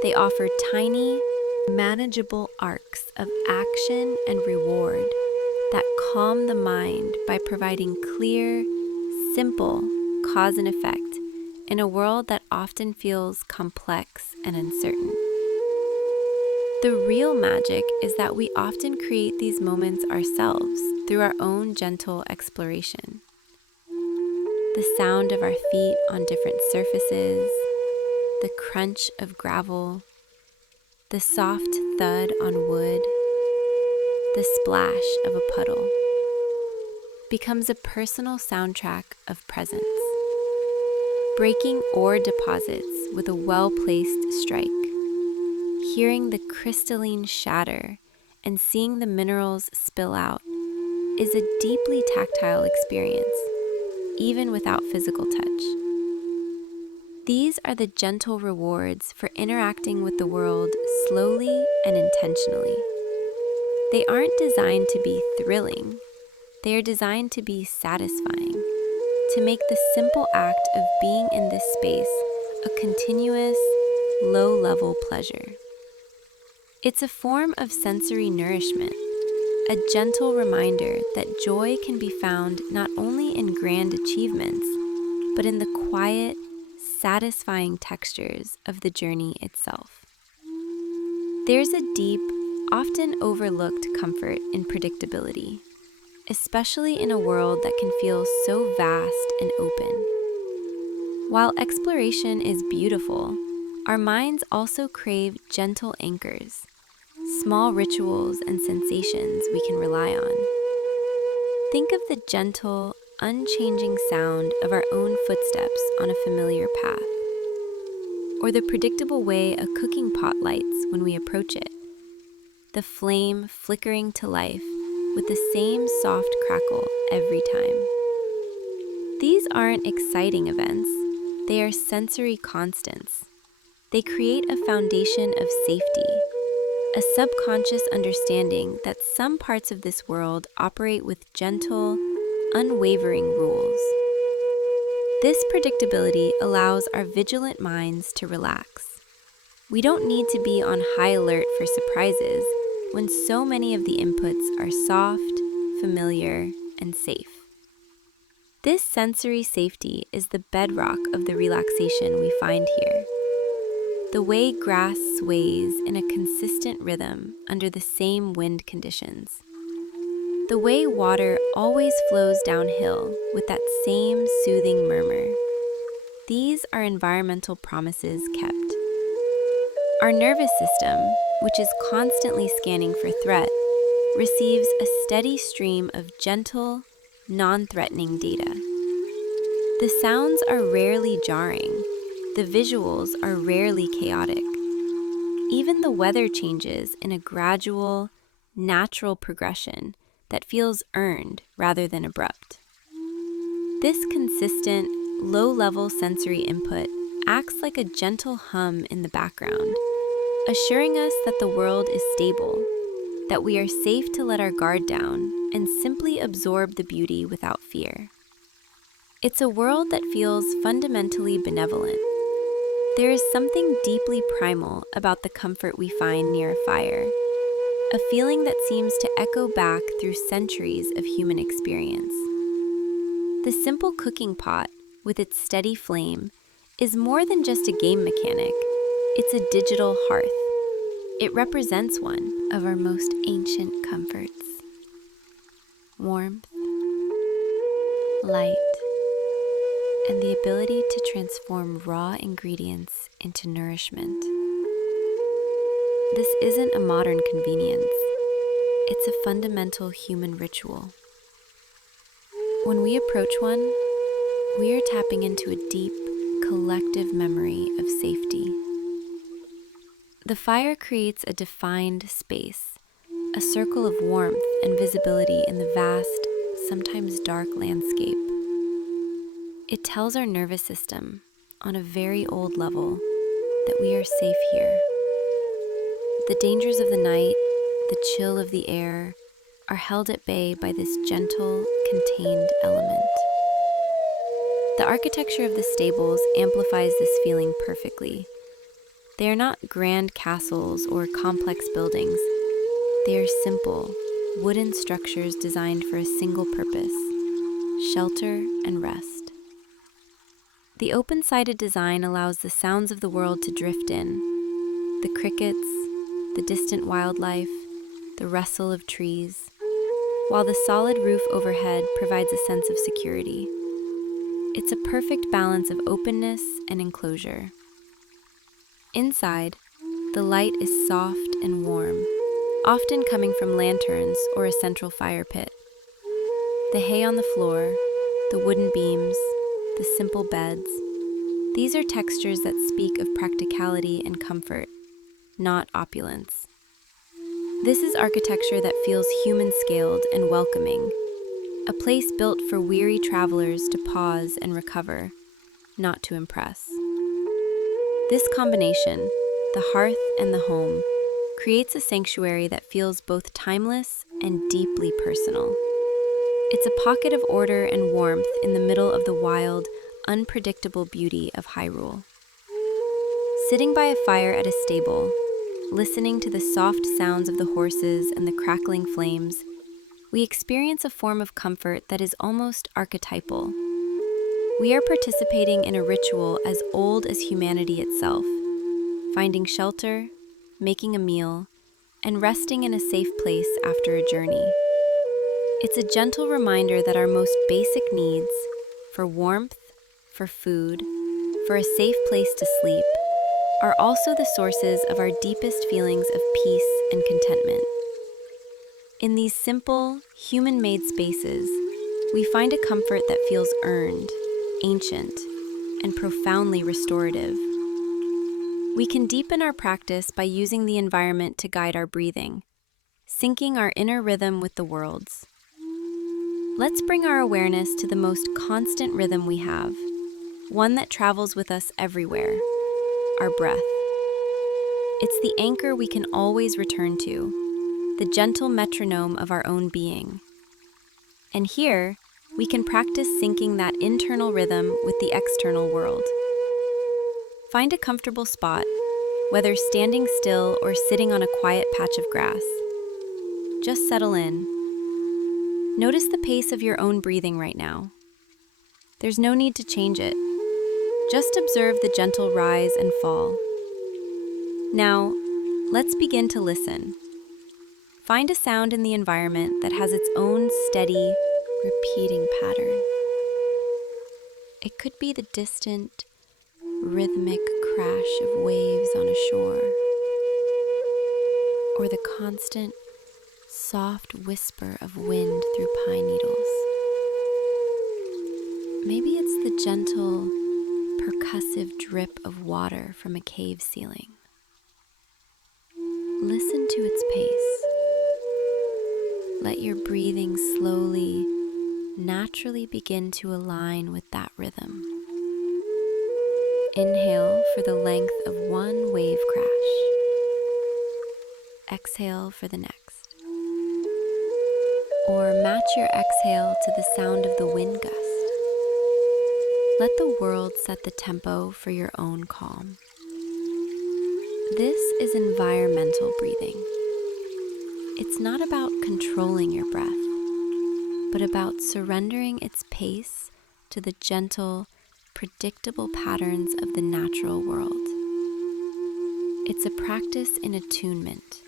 They offer tiny, manageable arcs of action and reward that calm the mind by providing clear, simple cause and effect in a world that often feels complex and uncertain. The real magic is that we often create these moments ourselves through our own gentle exploration. The sound of our feet on different surfaces, the crunch of gravel, the soft thud on wood, the splash of a puddle, becomes a personal soundtrack of presence. Breaking ore deposits with a well-placed strike, hearing the crystalline shatter and seeing the minerals spill out is a deeply tactile experience, even without physical touch. These are the gentle rewards for interacting with the world slowly and intentionally. They aren't designed to be thrilling. They are designed to be satisfying, to make the simple act of being in this space a continuous, low-level pleasure. It's a form of sensory nourishment, a gentle reminder that joy can be found not only in grand achievements, but in the quiet, satisfying textures of the journey itself. There's a deep, often overlooked comfort in predictability, especially in a world that can feel so vast and open. While exploration is beautiful, our minds also crave gentle anchors, small rituals and sensations we can rely on. Think of the gentle, unchanging sound of our own footsteps on a familiar path, or the predictable way a cooking pot lights when we approach it, the flame flickering to life with the same soft crackle every time. These aren't exciting events, they are sensory constants. They create a foundation of safety, a subconscious understanding that some parts of this world operate with gentle, unwavering rules. This predictability allows our vigilant minds to relax, We don't need to be on high alert for surprises when so many of the inputs are soft, familiar, and safe. This sensory safety is the bedrock of the relaxation we find here. The way grass sways in a consistent rhythm under the same wind conditions. The way water always flows downhill with that same soothing murmur. These are environmental promises kept. Our nervous system, which is constantly scanning for threat, receives a steady stream of gentle, non-threatening data. The sounds are rarely jarring. The visuals are rarely chaotic. Even the weather changes in a gradual, natural progression that feels earned rather than abrupt. This consistent, low-level sensory input acts like a gentle hum in the background, assuring us that the world is stable, that we are safe to let our guard down and simply absorb the beauty without fear. It's a world that feels fundamentally benevolent. There is something deeply primal about the comfort we find near a fire, a feeling that seems to echo back through centuries of human experience. The simple cooking pot, with its steady flame, is more than just a game mechanic. It's a digital hearth. It represents one of our most ancient comforts. Warmth, light, and the ability to transform raw ingredients into nourishment. This isn't a modern convenience. It's a fundamental human ritual. When we approach one, we are tapping into a deep, collective memory of safety. The fire creates a defined space, a circle of warmth and visibility in the vast, sometimes dark landscape. It tells our nervous system, on a very old level, that we are safe here. The dangers of the night, the chill of the air, are held at bay by this gentle, contained element. The architecture of the stables amplifies this feeling perfectly. They are not grand castles or complex buildings. They are simple, wooden structures designed for a single purpose: shelter and rest. The open-sided design allows the sounds of the world to drift in: the crickets, the distant wildlife, the rustle of trees, while the solid roof overhead provides a sense of security. It's a perfect balance of openness and enclosure. Inside, the light is soft and warm, often coming from lanterns or a central fire pit. The hay on the floor, the wooden beams, the simple beds, these are textures that speak of practicality and comfort, not opulence. This is architecture that feels human-scaled and welcoming, a place built for weary travelers to pause and recover, not to impress. This combination, the hearth and the home, creates a sanctuary that feels both timeless and deeply personal. It's a pocket of order and warmth in the middle of the wild, unpredictable beauty of Hyrule. Sitting by a fire at a stable, listening to the soft sounds of the horses and the crackling flames, we experience a form of comfort that is almost archetypal. We are participating in a ritual as old as humanity itself, finding shelter, making a meal, and resting in a safe place after a journey. It's a gentle reminder that our most basic needs, for warmth, for food, for a safe place to sleep, are also the sources of our deepest feelings of peace and contentment. In these simple, human-made spaces, we find a comfort that feels earned, ancient, and profoundly restorative. We can deepen our practice by using the environment to guide our breathing, syncing our inner rhythm with the world's. Let's bring our awareness to the most constant rhythm we have, one that travels with us everywhere: our breath. It's the anchor we can always return to, the gentle metronome of our own being. And here, we can practice syncing that internal rhythm with the external world. Find a comfortable spot, Whether standing still or sitting on a quiet patch of grass, just settle in. Notice the pace of your own breathing right now. There's no need to change it. Just observe the gentle rise and fall. Now, let's begin to listen. Find a sound in the environment that has its own steady, repeating pattern. It could be the distant, rhythmic crash of waves on a shore, or the constant, soft whisper of wind through pine needles. Maybe it's the gentle, percussive drip of water from a cave ceiling. Listen to its pace. Let your breathing slowly, naturally begin to align with that rhythm. Inhale for the length of one wave crash. Exhale for the next. Or match your exhale to the sound of the wind gust. Let the world set the tempo for your own calm. This is environmental breathing. It's not about controlling your breath, but about surrendering its pace to the gentle, predictable patterns of the natural world. It's a practice in attunement,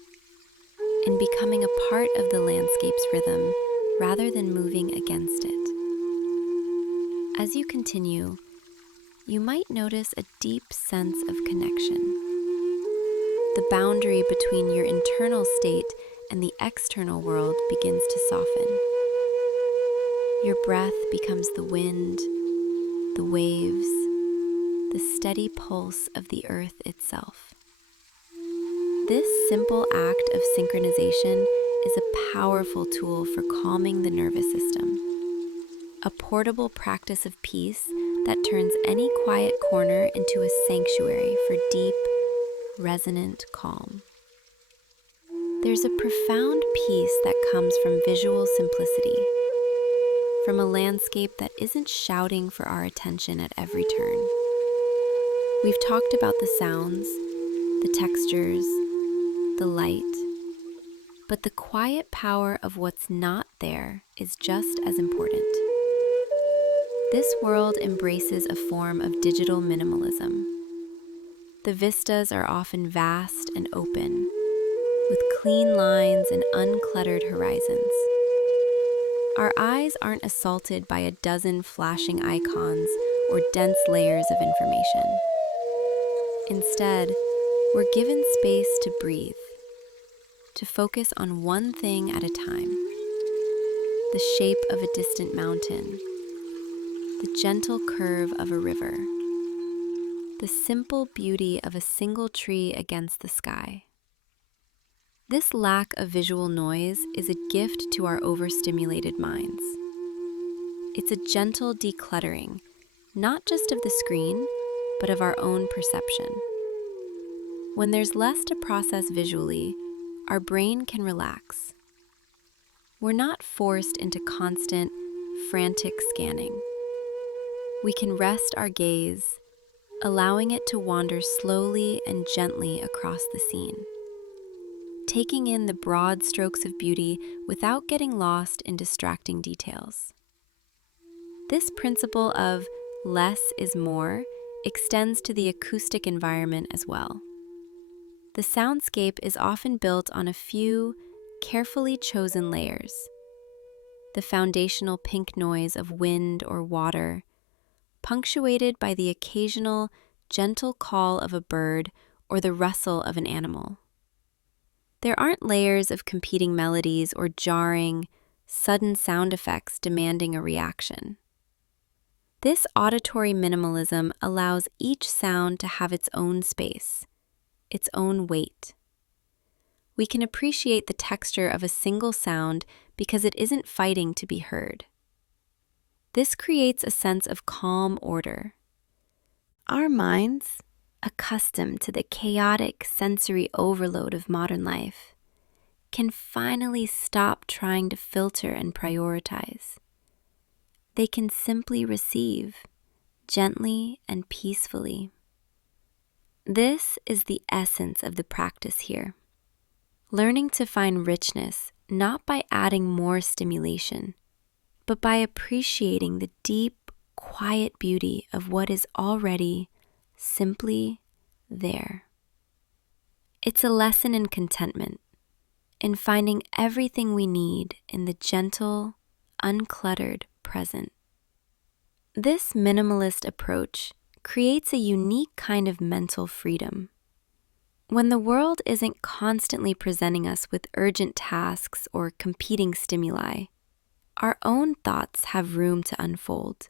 in becoming a part of the landscape's rhythm rather than moving against it. As you continue, you might notice a deep sense of connection. The boundary between your internal state and the external world begins to soften. Your breath becomes the wind, the waves, the steady pulse of the earth itself. This simple act of synchronization is a powerful tool for calming the nervous system, a portable practice of peace that turns any quiet corner into a sanctuary for deep, resonant calm. There's a profound peace that comes from visual simplicity, from a landscape that isn't shouting for our attention at every turn. We've talked about the sounds, the textures, the light, but the quiet power of what's not there is just as important. This world embraces a form of digital minimalism. The vistas are often vast and open, with clean lines and uncluttered horizons. Our eyes aren't assaulted by a dozen flashing icons or dense layers of information. Instead, we're given space to breathe, to focus on one thing at a time. The shape of a distant mountain, the gentle curve of a river, the simple beauty of a single tree against the sky. This lack of visual noise is a gift to our overstimulated minds. It's a gentle decluttering, not just of the screen, but of our own perception. When there's less to process visually, our brain can relax. We're not forced into constant, frantic scanning. We can rest our gaze, allowing it to wander slowly and gently across the scene, taking in the broad strokes of beauty without getting lost in distracting details. This principle of less is more extends to the acoustic environment as well. The soundscape is often built on a few carefully chosen layers. The foundational pink noise of wind or water, punctuated by the occasional gentle call of a bird or the rustle of an animal. There aren't layers of competing melodies or jarring, sudden sound effects demanding a reaction. This auditory minimalism allows each sound to have its own space, its own weight. We can appreciate the texture of a single sound because it isn't fighting to be heard. This creates a sense of calm order. Our minds, accustomed to the chaotic sensory overload of modern life, can finally stop trying to filter and prioritize. They can simply receive, gently and peacefully. This is the essence of the practice here. Learning to find richness not by adding more stimulation, but by appreciating the deep, quiet beauty of what is already simply there. It's a lesson in contentment, in finding everything we need in the gentle, uncluttered present. This minimalist approach creates a unique kind of mental freedom. When the world isn't constantly presenting us with urgent tasks or competing stimuli, our own thoughts have room to unfold.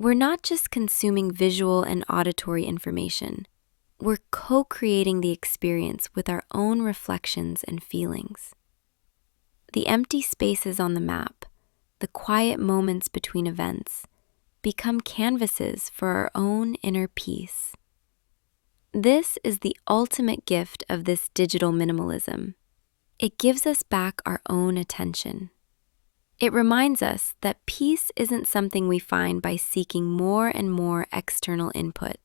We're not just consuming visual and auditory information, we're co-creating the experience with our own reflections and feelings. The empty spaces on the map, the quiet moments between events, become canvases for our own inner peace. This is the ultimate gift of this digital minimalism. It gives us back our own attention. It reminds us that peace isn't something we find by seeking more and more external input,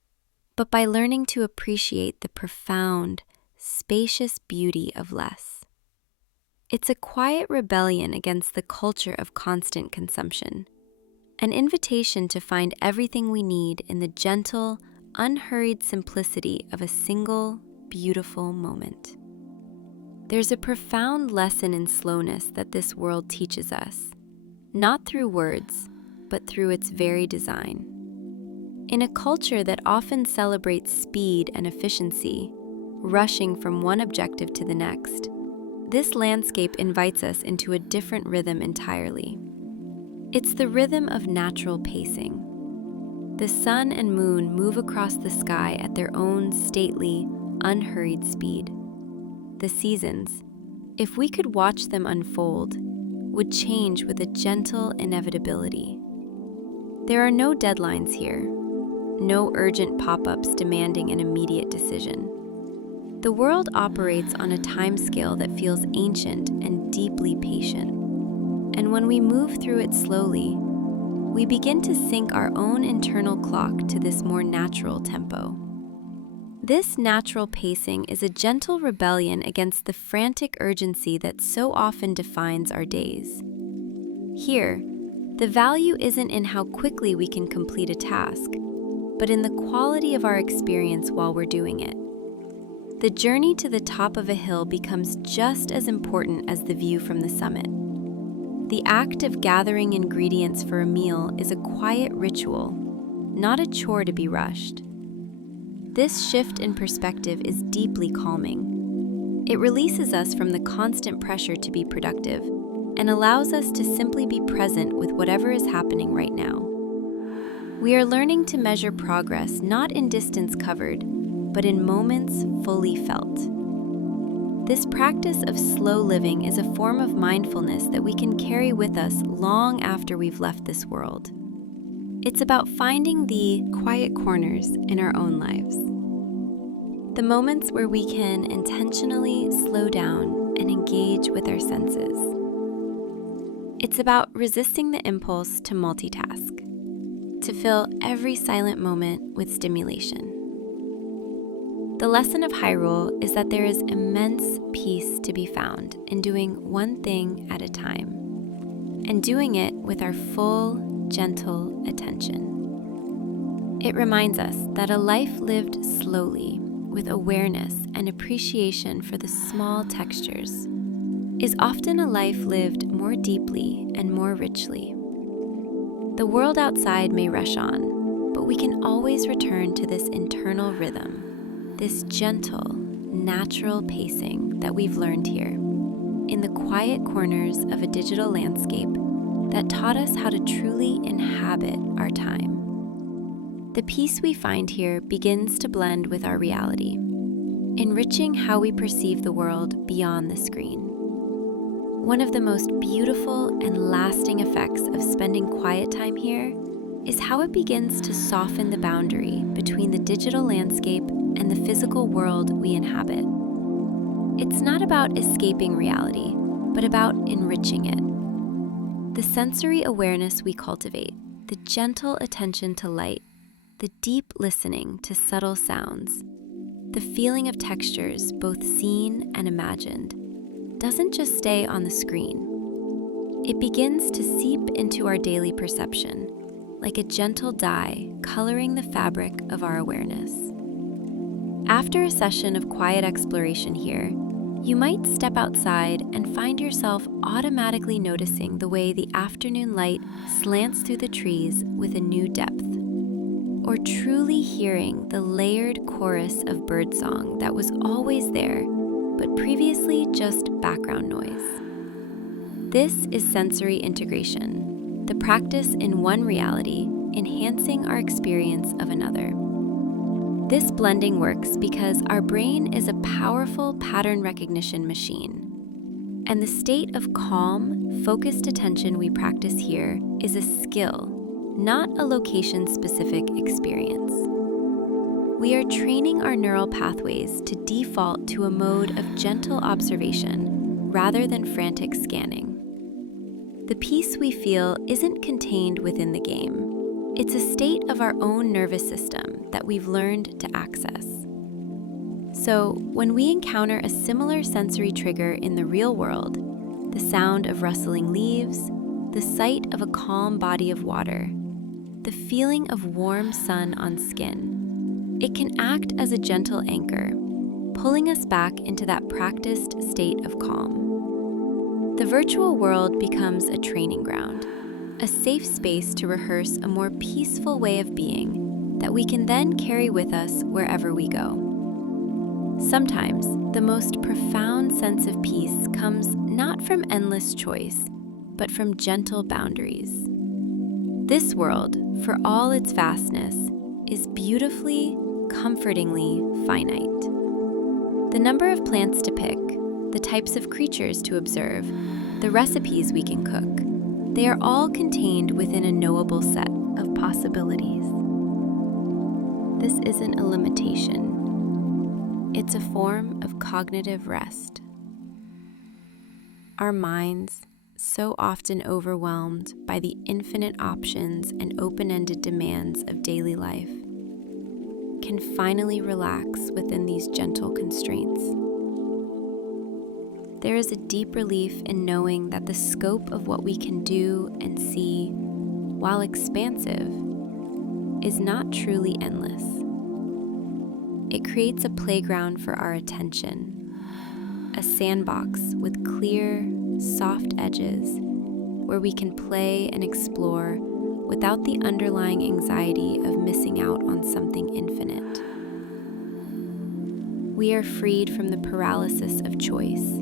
but by learning to appreciate the profound, spacious beauty of less. It's a quiet rebellion against the culture of constant consumption, an invitation to find everything we need in the gentle, unhurried simplicity of a single, beautiful moment. There's a profound lesson in slowness that this world teaches us, not through words, but through its very design. In a culture that often celebrates speed and efficiency, rushing from one objective to the next, this landscape invites us into a different rhythm entirely. It's the rhythm of natural pacing. The sun and moon move across the sky at their own stately, unhurried speed. The seasons, if we could watch them unfold, would change with a gentle inevitability. There are no deadlines here, no urgent pop-ups demanding an immediate decision. The world operates on a timescale that feels ancient and deeply patient. And when we move through it slowly, we begin to sync our own internal clock to this more natural tempo. This natural pacing is a gentle rebellion against the frantic urgency that so often defines our days. Here, the value isn't in how quickly we can complete a task, but in the quality of our experience while we're doing it. The journey to the top of a hill becomes just as important as the view from the summit. The act of gathering ingredients for a meal is a quiet ritual, not a chore to be rushed. This shift in perspective is deeply calming. It releases us from the constant pressure to be productive and allows us to simply be present with whatever is happening right now. We are learning to measure progress not in distance covered, but in moments fully felt. This practice of slow living is a form of mindfulness that we can carry with us long after we've left this world. It's about finding the quiet corners in our own lives. The moments where we can intentionally slow down and engage with our senses. It's about resisting the impulse to multitask, to fill every silent moment with stimulation. The lesson of Hyrule is that there is immense peace to be found in doing one thing at a time, and doing it with our full, gentle attention. It reminds us that a life lived slowly, with awareness and appreciation for the small textures, is often a life lived more deeply and more richly. The world outside may rush on, but we can always return to this internal rhythm, this gentle, natural pacing that we've learned here, in the quiet corners of a digital landscape that taught us how to truly inhabit our time. The peace we find here begins to blend with our reality, enriching how we perceive the world beyond the screen. One of the most beautiful and lasting effects of spending quiet time here is how it begins to soften the boundary between the digital landscape and the physical world we inhabit. It's not about escaping reality, but about enriching it. The sensory awareness we cultivate, the gentle attention to light, the deep listening to subtle sounds, the feeling of textures, both seen and imagined, doesn't just stay on the screen. It begins to seep into our daily perception, like a gentle dye coloring the fabric of our awareness. After a session of quiet exploration here, you might step outside and find yourself automatically noticing the way the afternoon light slants through the trees with a new depth, or truly hearing the layered chorus of birdsong that was always there, but previously just background noise. This is sensory integration, the practice in one reality enhancing our experience of another. This blending works because our brain is a powerful pattern recognition machine, and the state of calm, focused attention we practice here is a skill, not a location-specific experience. We are training our neural pathways to default to a mode of gentle observation rather than frantic scanning. The peace we feel isn't contained within the game. It's a state of our own nervous system that we've learned to access. So, when we encounter a similar sensory trigger in the real world, the sound of rustling leaves, the sight of a calm body of water, the feeling of warm sun on skin, it can act as a gentle anchor, pulling us back into that practiced state of calm. The virtual world becomes a training ground, a safe space to rehearse a more peaceful way of being that we can then carry with us wherever we go. Sometimes, the most profound sense of peace comes not from endless choice, but from gentle boundaries. This world, for all its vastness, is beautifully, comfortingly finite. The number of plants to pick, the types of creatures to observe, the recipes we can cook, they are all contained within a knowable set of possibilities. This isn't a limitation. It's a form of cognitive rest. Our minds, so often overwhelmed by the infinite options and open-ended demands of daily life, can finally relax within these gentle constraints. There is a deep relief in knowing that the scope of what we can do and see, while expansive, is not truly endless. It creates a playground for our attention, a sandbox with clear, soft edges where we can play and explore without the underlying anxiety of missing out on something infinite. We are freed from the paralysis of choice,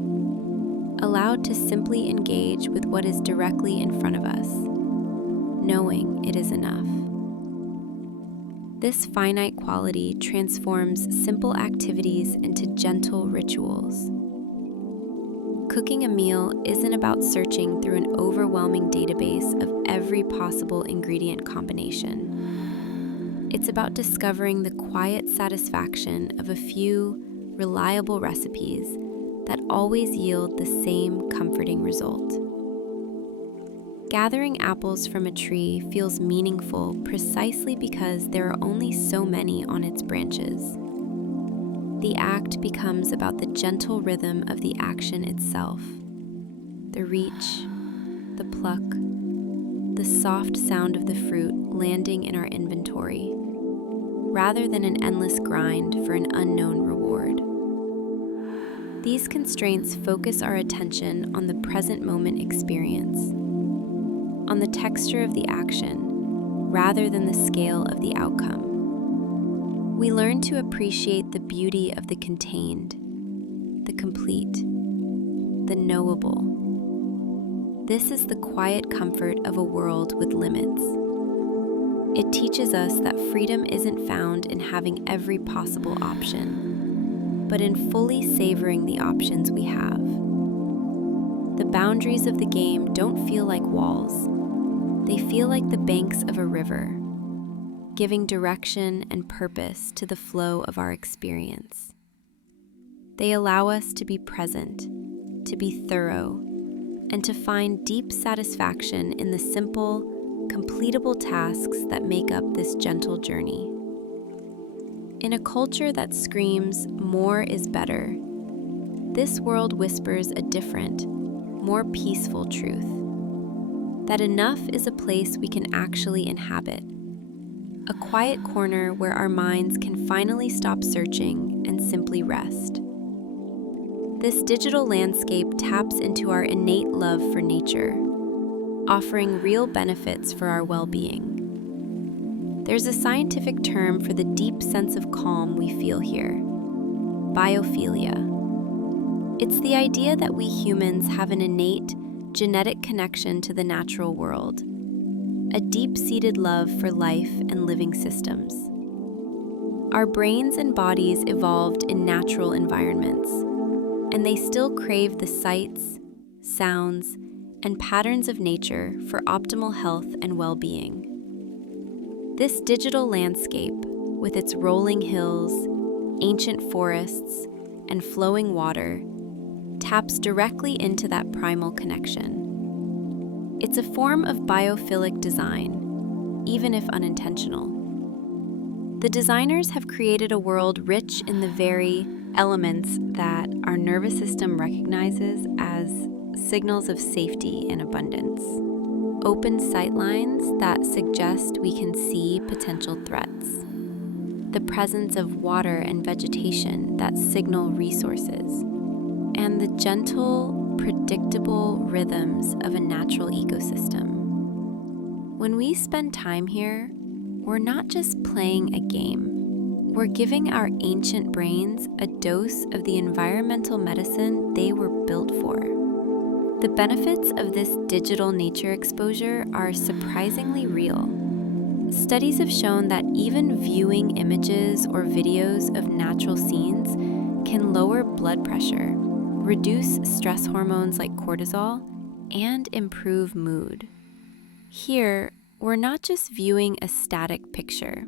allowed to simply engage with what is directly in front of us, knowing it is enough. This finite quality transforms simple activities into gentle rituals. Cooking a meal isn't about searching through an overwhelming database of every possible ingredient combination. It's about discovering the quiet satisfaction of a few reliable recipes that always yield the same comforting result. Gathering apples from a tree feels meaningful precisely because there are only so many on its branches. The act becomes about the gentle rhythm of the action itself, the reach, the pluck, the soft sound of the fruit landing in our inventory, rather than an endless grind for an unknown reward. These constraints focus our attention on the present moment experience, on the texture of the action, rather than the scale of the outcome. We learn to appreciate the beauty of the contained, the complete, the knowable. This is the quiet comfort of a world with limits. It teaches us that freedom isn't found in having every possible option, but in fully savoring the options we have. The boundaries of the game don't feel like walls. They feel like the banks of a river, giving direction and purpose to the flow of our experience. They allow us to be present, to be thorough, and to find deep satisfaction in the simple, completable tasks that make up this gentle journey. In a culture that screams, "More is better," this world whispers a different, more peaceful truth. That enough is a place we can actually inhabit. A quiet corner where our minds can finally stop searching and simply rest. This digital landscape taps into our innate love for nature, offering real benefits for our well-being. There's a scientific term for the deep sense of calm we feel here: biophilia. It's the idea that we humans have an innate, genetic connection to the natural world, a deep-seated love for life and living systems. Our brains and bodies evolved in natural environments, and they still crave the sights, sounds, and patterns of nature for optimal health and well-being. This digital landscape, with its rolling hills, ancient forests, and flowing water, taps directly into that primal connection. It's a form of biophilic design, even if unintentional. The designers have created a world rich in the very elements that our nervous system recognizes as signals of safety and abundance. Open sightlines that suggest we can see potential threats. The presence of water and vegetation that signal resources. And the gentle, predictable rhythms of a natural ecosystem. When we spend time here, we're not just playing a game. We're giving our ancient brains a dose of the environmental medicine they were built for. The benefits of this digital nature exposure are surprisingly real. Studies have shown that even viewing images or videos of natural scenes can lower blood pressure, reduce stress hormones like cortisol, and improve mood. Here, we're not just viewing a static picture.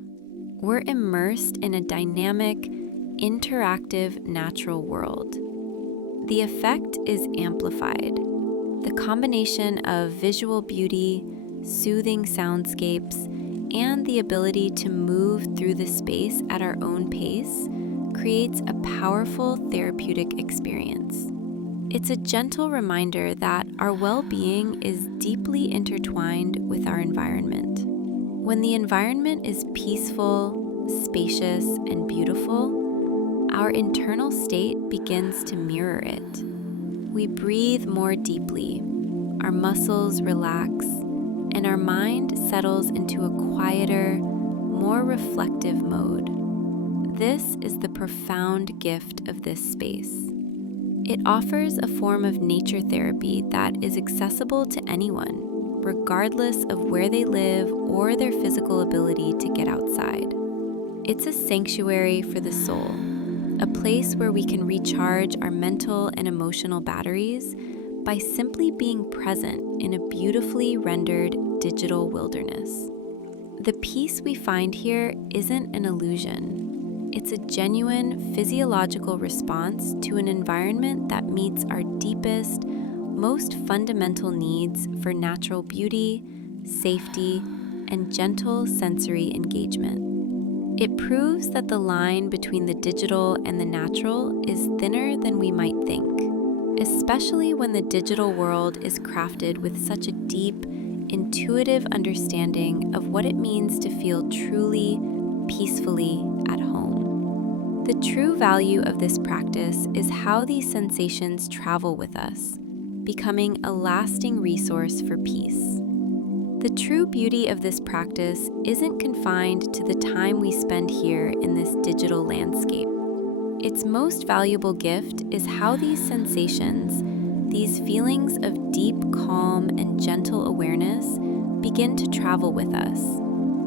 We're immersed in a dynamic, interactive natural world. The effect is amplified. The combination of visual beauty, soothing soundscapes, and the ability to move through the space at our own pace creates a powerful therapeutic experience. It's a gentle reminder that our well-being is deeply intertwined with our environment. When the environment is peaceful, spacious, and beautiful, our internal state begins to mirror it. We breathe more deeply, our muscles relax, and our mind settles into a quieter, more reflective mode. This is the profound gift of this space. It offers a form of nature therapy that is accessible to anyone, regardless of where they live or their physical ability to get outside. It's a sanctuary for the soul, a place where we can recharge our mental and emotional batteries by simply being present in a beautifully rendered digital wilderness. The peace we find here isn't an illusion. It's a genuine physiological response to an environment that meets our deepest, most fundamental needs for natural beauty, safety, and gentle sensory engagement. It proves that the line between the digital and the natural is thinner than we might think, especially when the digital world is crafted with such a deep, intuitive understanding of what it means to feel truly, peacefully at home. The true value of this practice is how these sensations travel with us, becoming a lasting resource for peace. The true beauty of this practice isn't confined to the time we spend here in this digital landscape. Its most valuable gift is how these sensations, these feelings of deep calm and gentle awareness, begin to travel with us,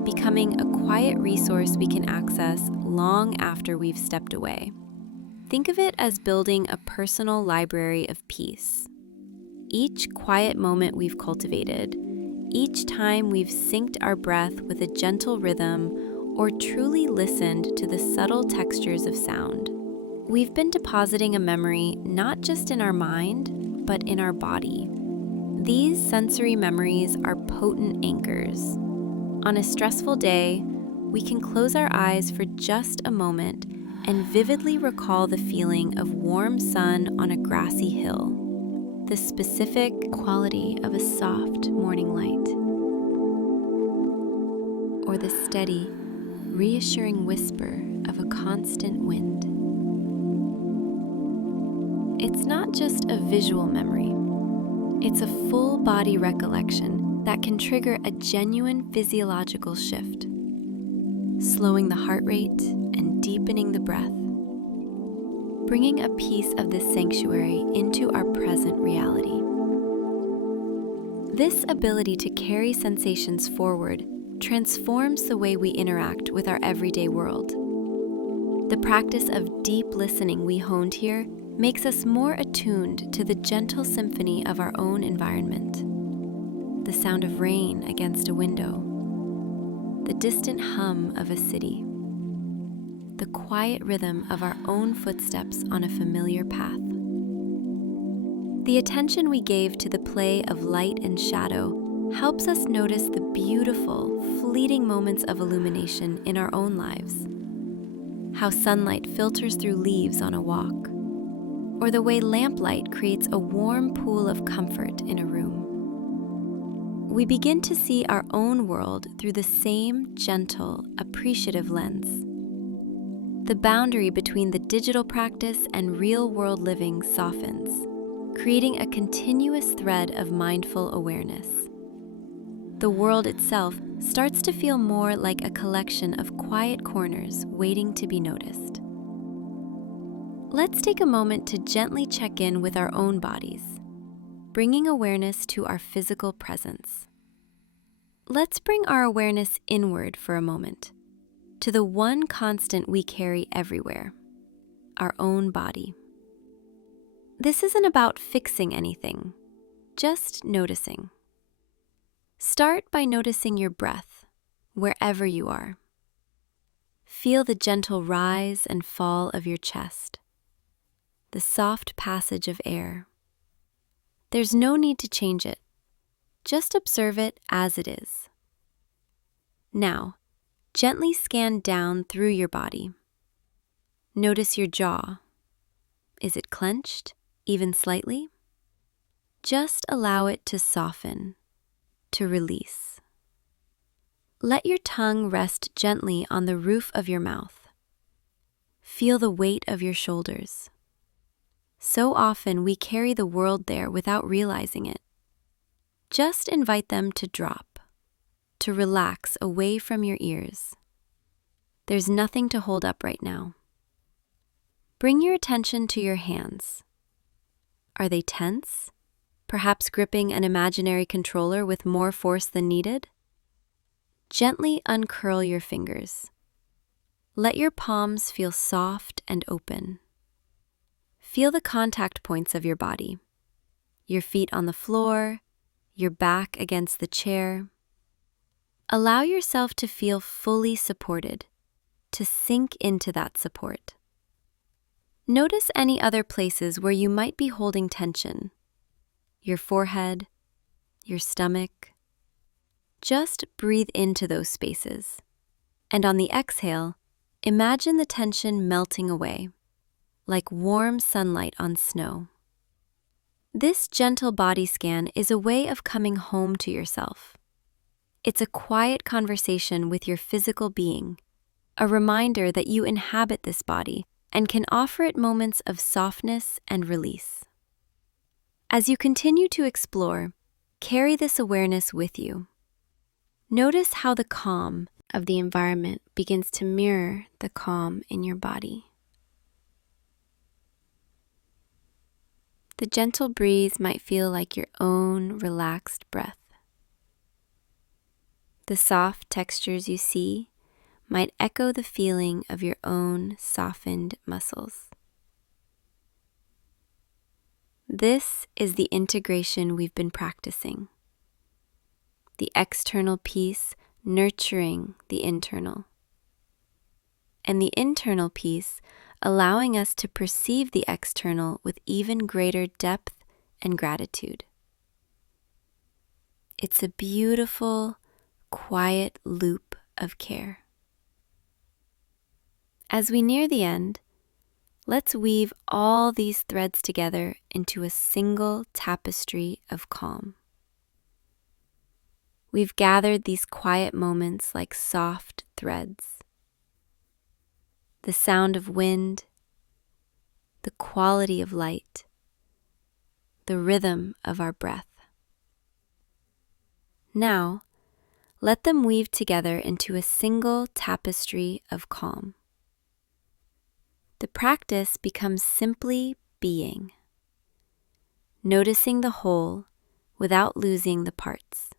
becoming a quiet resource we can access long after we've stepped away. Think of it as building a personal library of peace. Each quiet moment we've cultivated, each time we've synced our breath with a gentle rhythm or truly listened to the subtle textures of sound, we've been depositing a memory not just in our mind, but in our body. These sensory memories are potent anchors. On a stressful day, we can close our eyes for just a moment and vividly recall the feeling of warm sun on a grassy hill, the specific quality of a soft morning light, or the steady, reassuring whisper of a constant wind. It's not just a visual memory. It's a full body recollection that can trigger a genuine physiological shift, slowing the heart rate and deepening the breath, bringing a piece of this sanctuary into our present reality. This ability to carry sensations forward transforms the way we interact with our everyday world. The practice of deep listening we honed here makes us more attuned to the gentle symphony of our own environment. The sound of rain against a window, the distant hum of a city, the quiet rhythm of our own footsteps on a familiar path. The attention we gave to the play of light and shadow helps us notice the beautiful, fleeting moments of illumination in our own lives. How sunlight filters through leaves on a walk, or the way lamplight creates a warm pool of comfort in a room. We begin to see our own world through the same gentle, appreciative lens. The boundary between the digital practice and real-world living softens, creating a continuous thread of mindful awareness. The world itself starts to feel more like a collection of quiet corners waiting to be noticed. Let's take a moment to gently check in with our own bodies, bringing awareness to our physical presence. Let's bring our awareness inward for a moment, to the one constant we carry everywhere, our own body. This isn't about fixing anything, just noticing. Start by noticing your breath, wherever you are. Feel the gentle rise and fall of your chest, the soft passage of air. There's no need to change it. Just observe it as it is. Now, gently scan down through your body. Notice your jaw. Is it clenched, even slightly? Just allow it to soften, to release. Let your tongue rest gently on the roof of your mouth. Feel the weight of your shoulders. So often we carry the world there without realizing it. Just invite them to drop, to relax away from your ears. There's nothing to hold up right now. Bring your attention to your hands. Are they tense? Perhaps gripping an imaginary controller with more force than needed? Gently uncurl your fingers. Let your palms feel soft and open. Feel the contact points of your body. Your feet on the floor, your back against the chair. Allow yourself to feel fully supported, to sink into that support. Notice any other places where you might be holding tension. Your forehead, your stomach. Just breathe into those spaces. And on the exhale, imagine the tension melting away, like warm sunlight on snow. This gentle body scan is a way of coming home to yourself. It's a quiet conversation with your physical being, a reminder that you inhabit this body and can offer it moments of softness and release. As you continue to explore, carry this awareness with you. Notice how the calm of the environment begins to mirror the calm in your body. The gentle breeze might feel like your own relaxed breath. The soft textures you see might echo the feeling of your own softened muscles. This is the integration we've been practicing. The external piece nurturing the internal. And the internal piece allowing us to perceive the external with even greater depth and gratitude. It's a beautiful, quiet loop of care. As we near the end, let's weave all these threads together into a single tapestry of calm. We've gathered these quiet moments like soft threads. The sound of wind, the quality of light, the rhythm of our breath. Now, let them weave together into a single tapestry of calm. The practice becomes simply being, noticing the whole without losing the parts.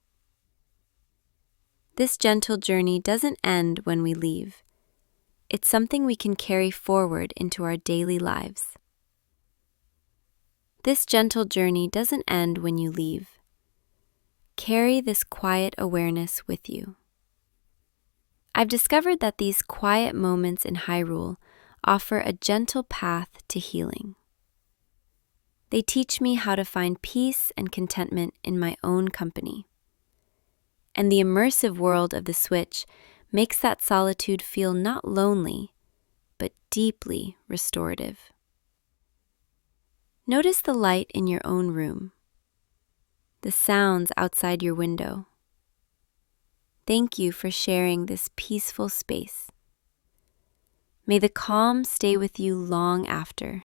This gentle journey doesn't end when we leave. It's something we can carry forward into our daily lives. This gentle journey doesn't end when you leave. Carry this quiet awareness with you. I've discovered that these quiet moments in Hyrule offer a gentle path to healing. They teach me how to find peace and contentment in my own company. And the immersive world of the Switch makes that solitude feel not lonely, but deeply restorative. Notice the light in your own room, the sounds outside your window. Thank you for sharing this peaceful space. May the calm stay with you long after.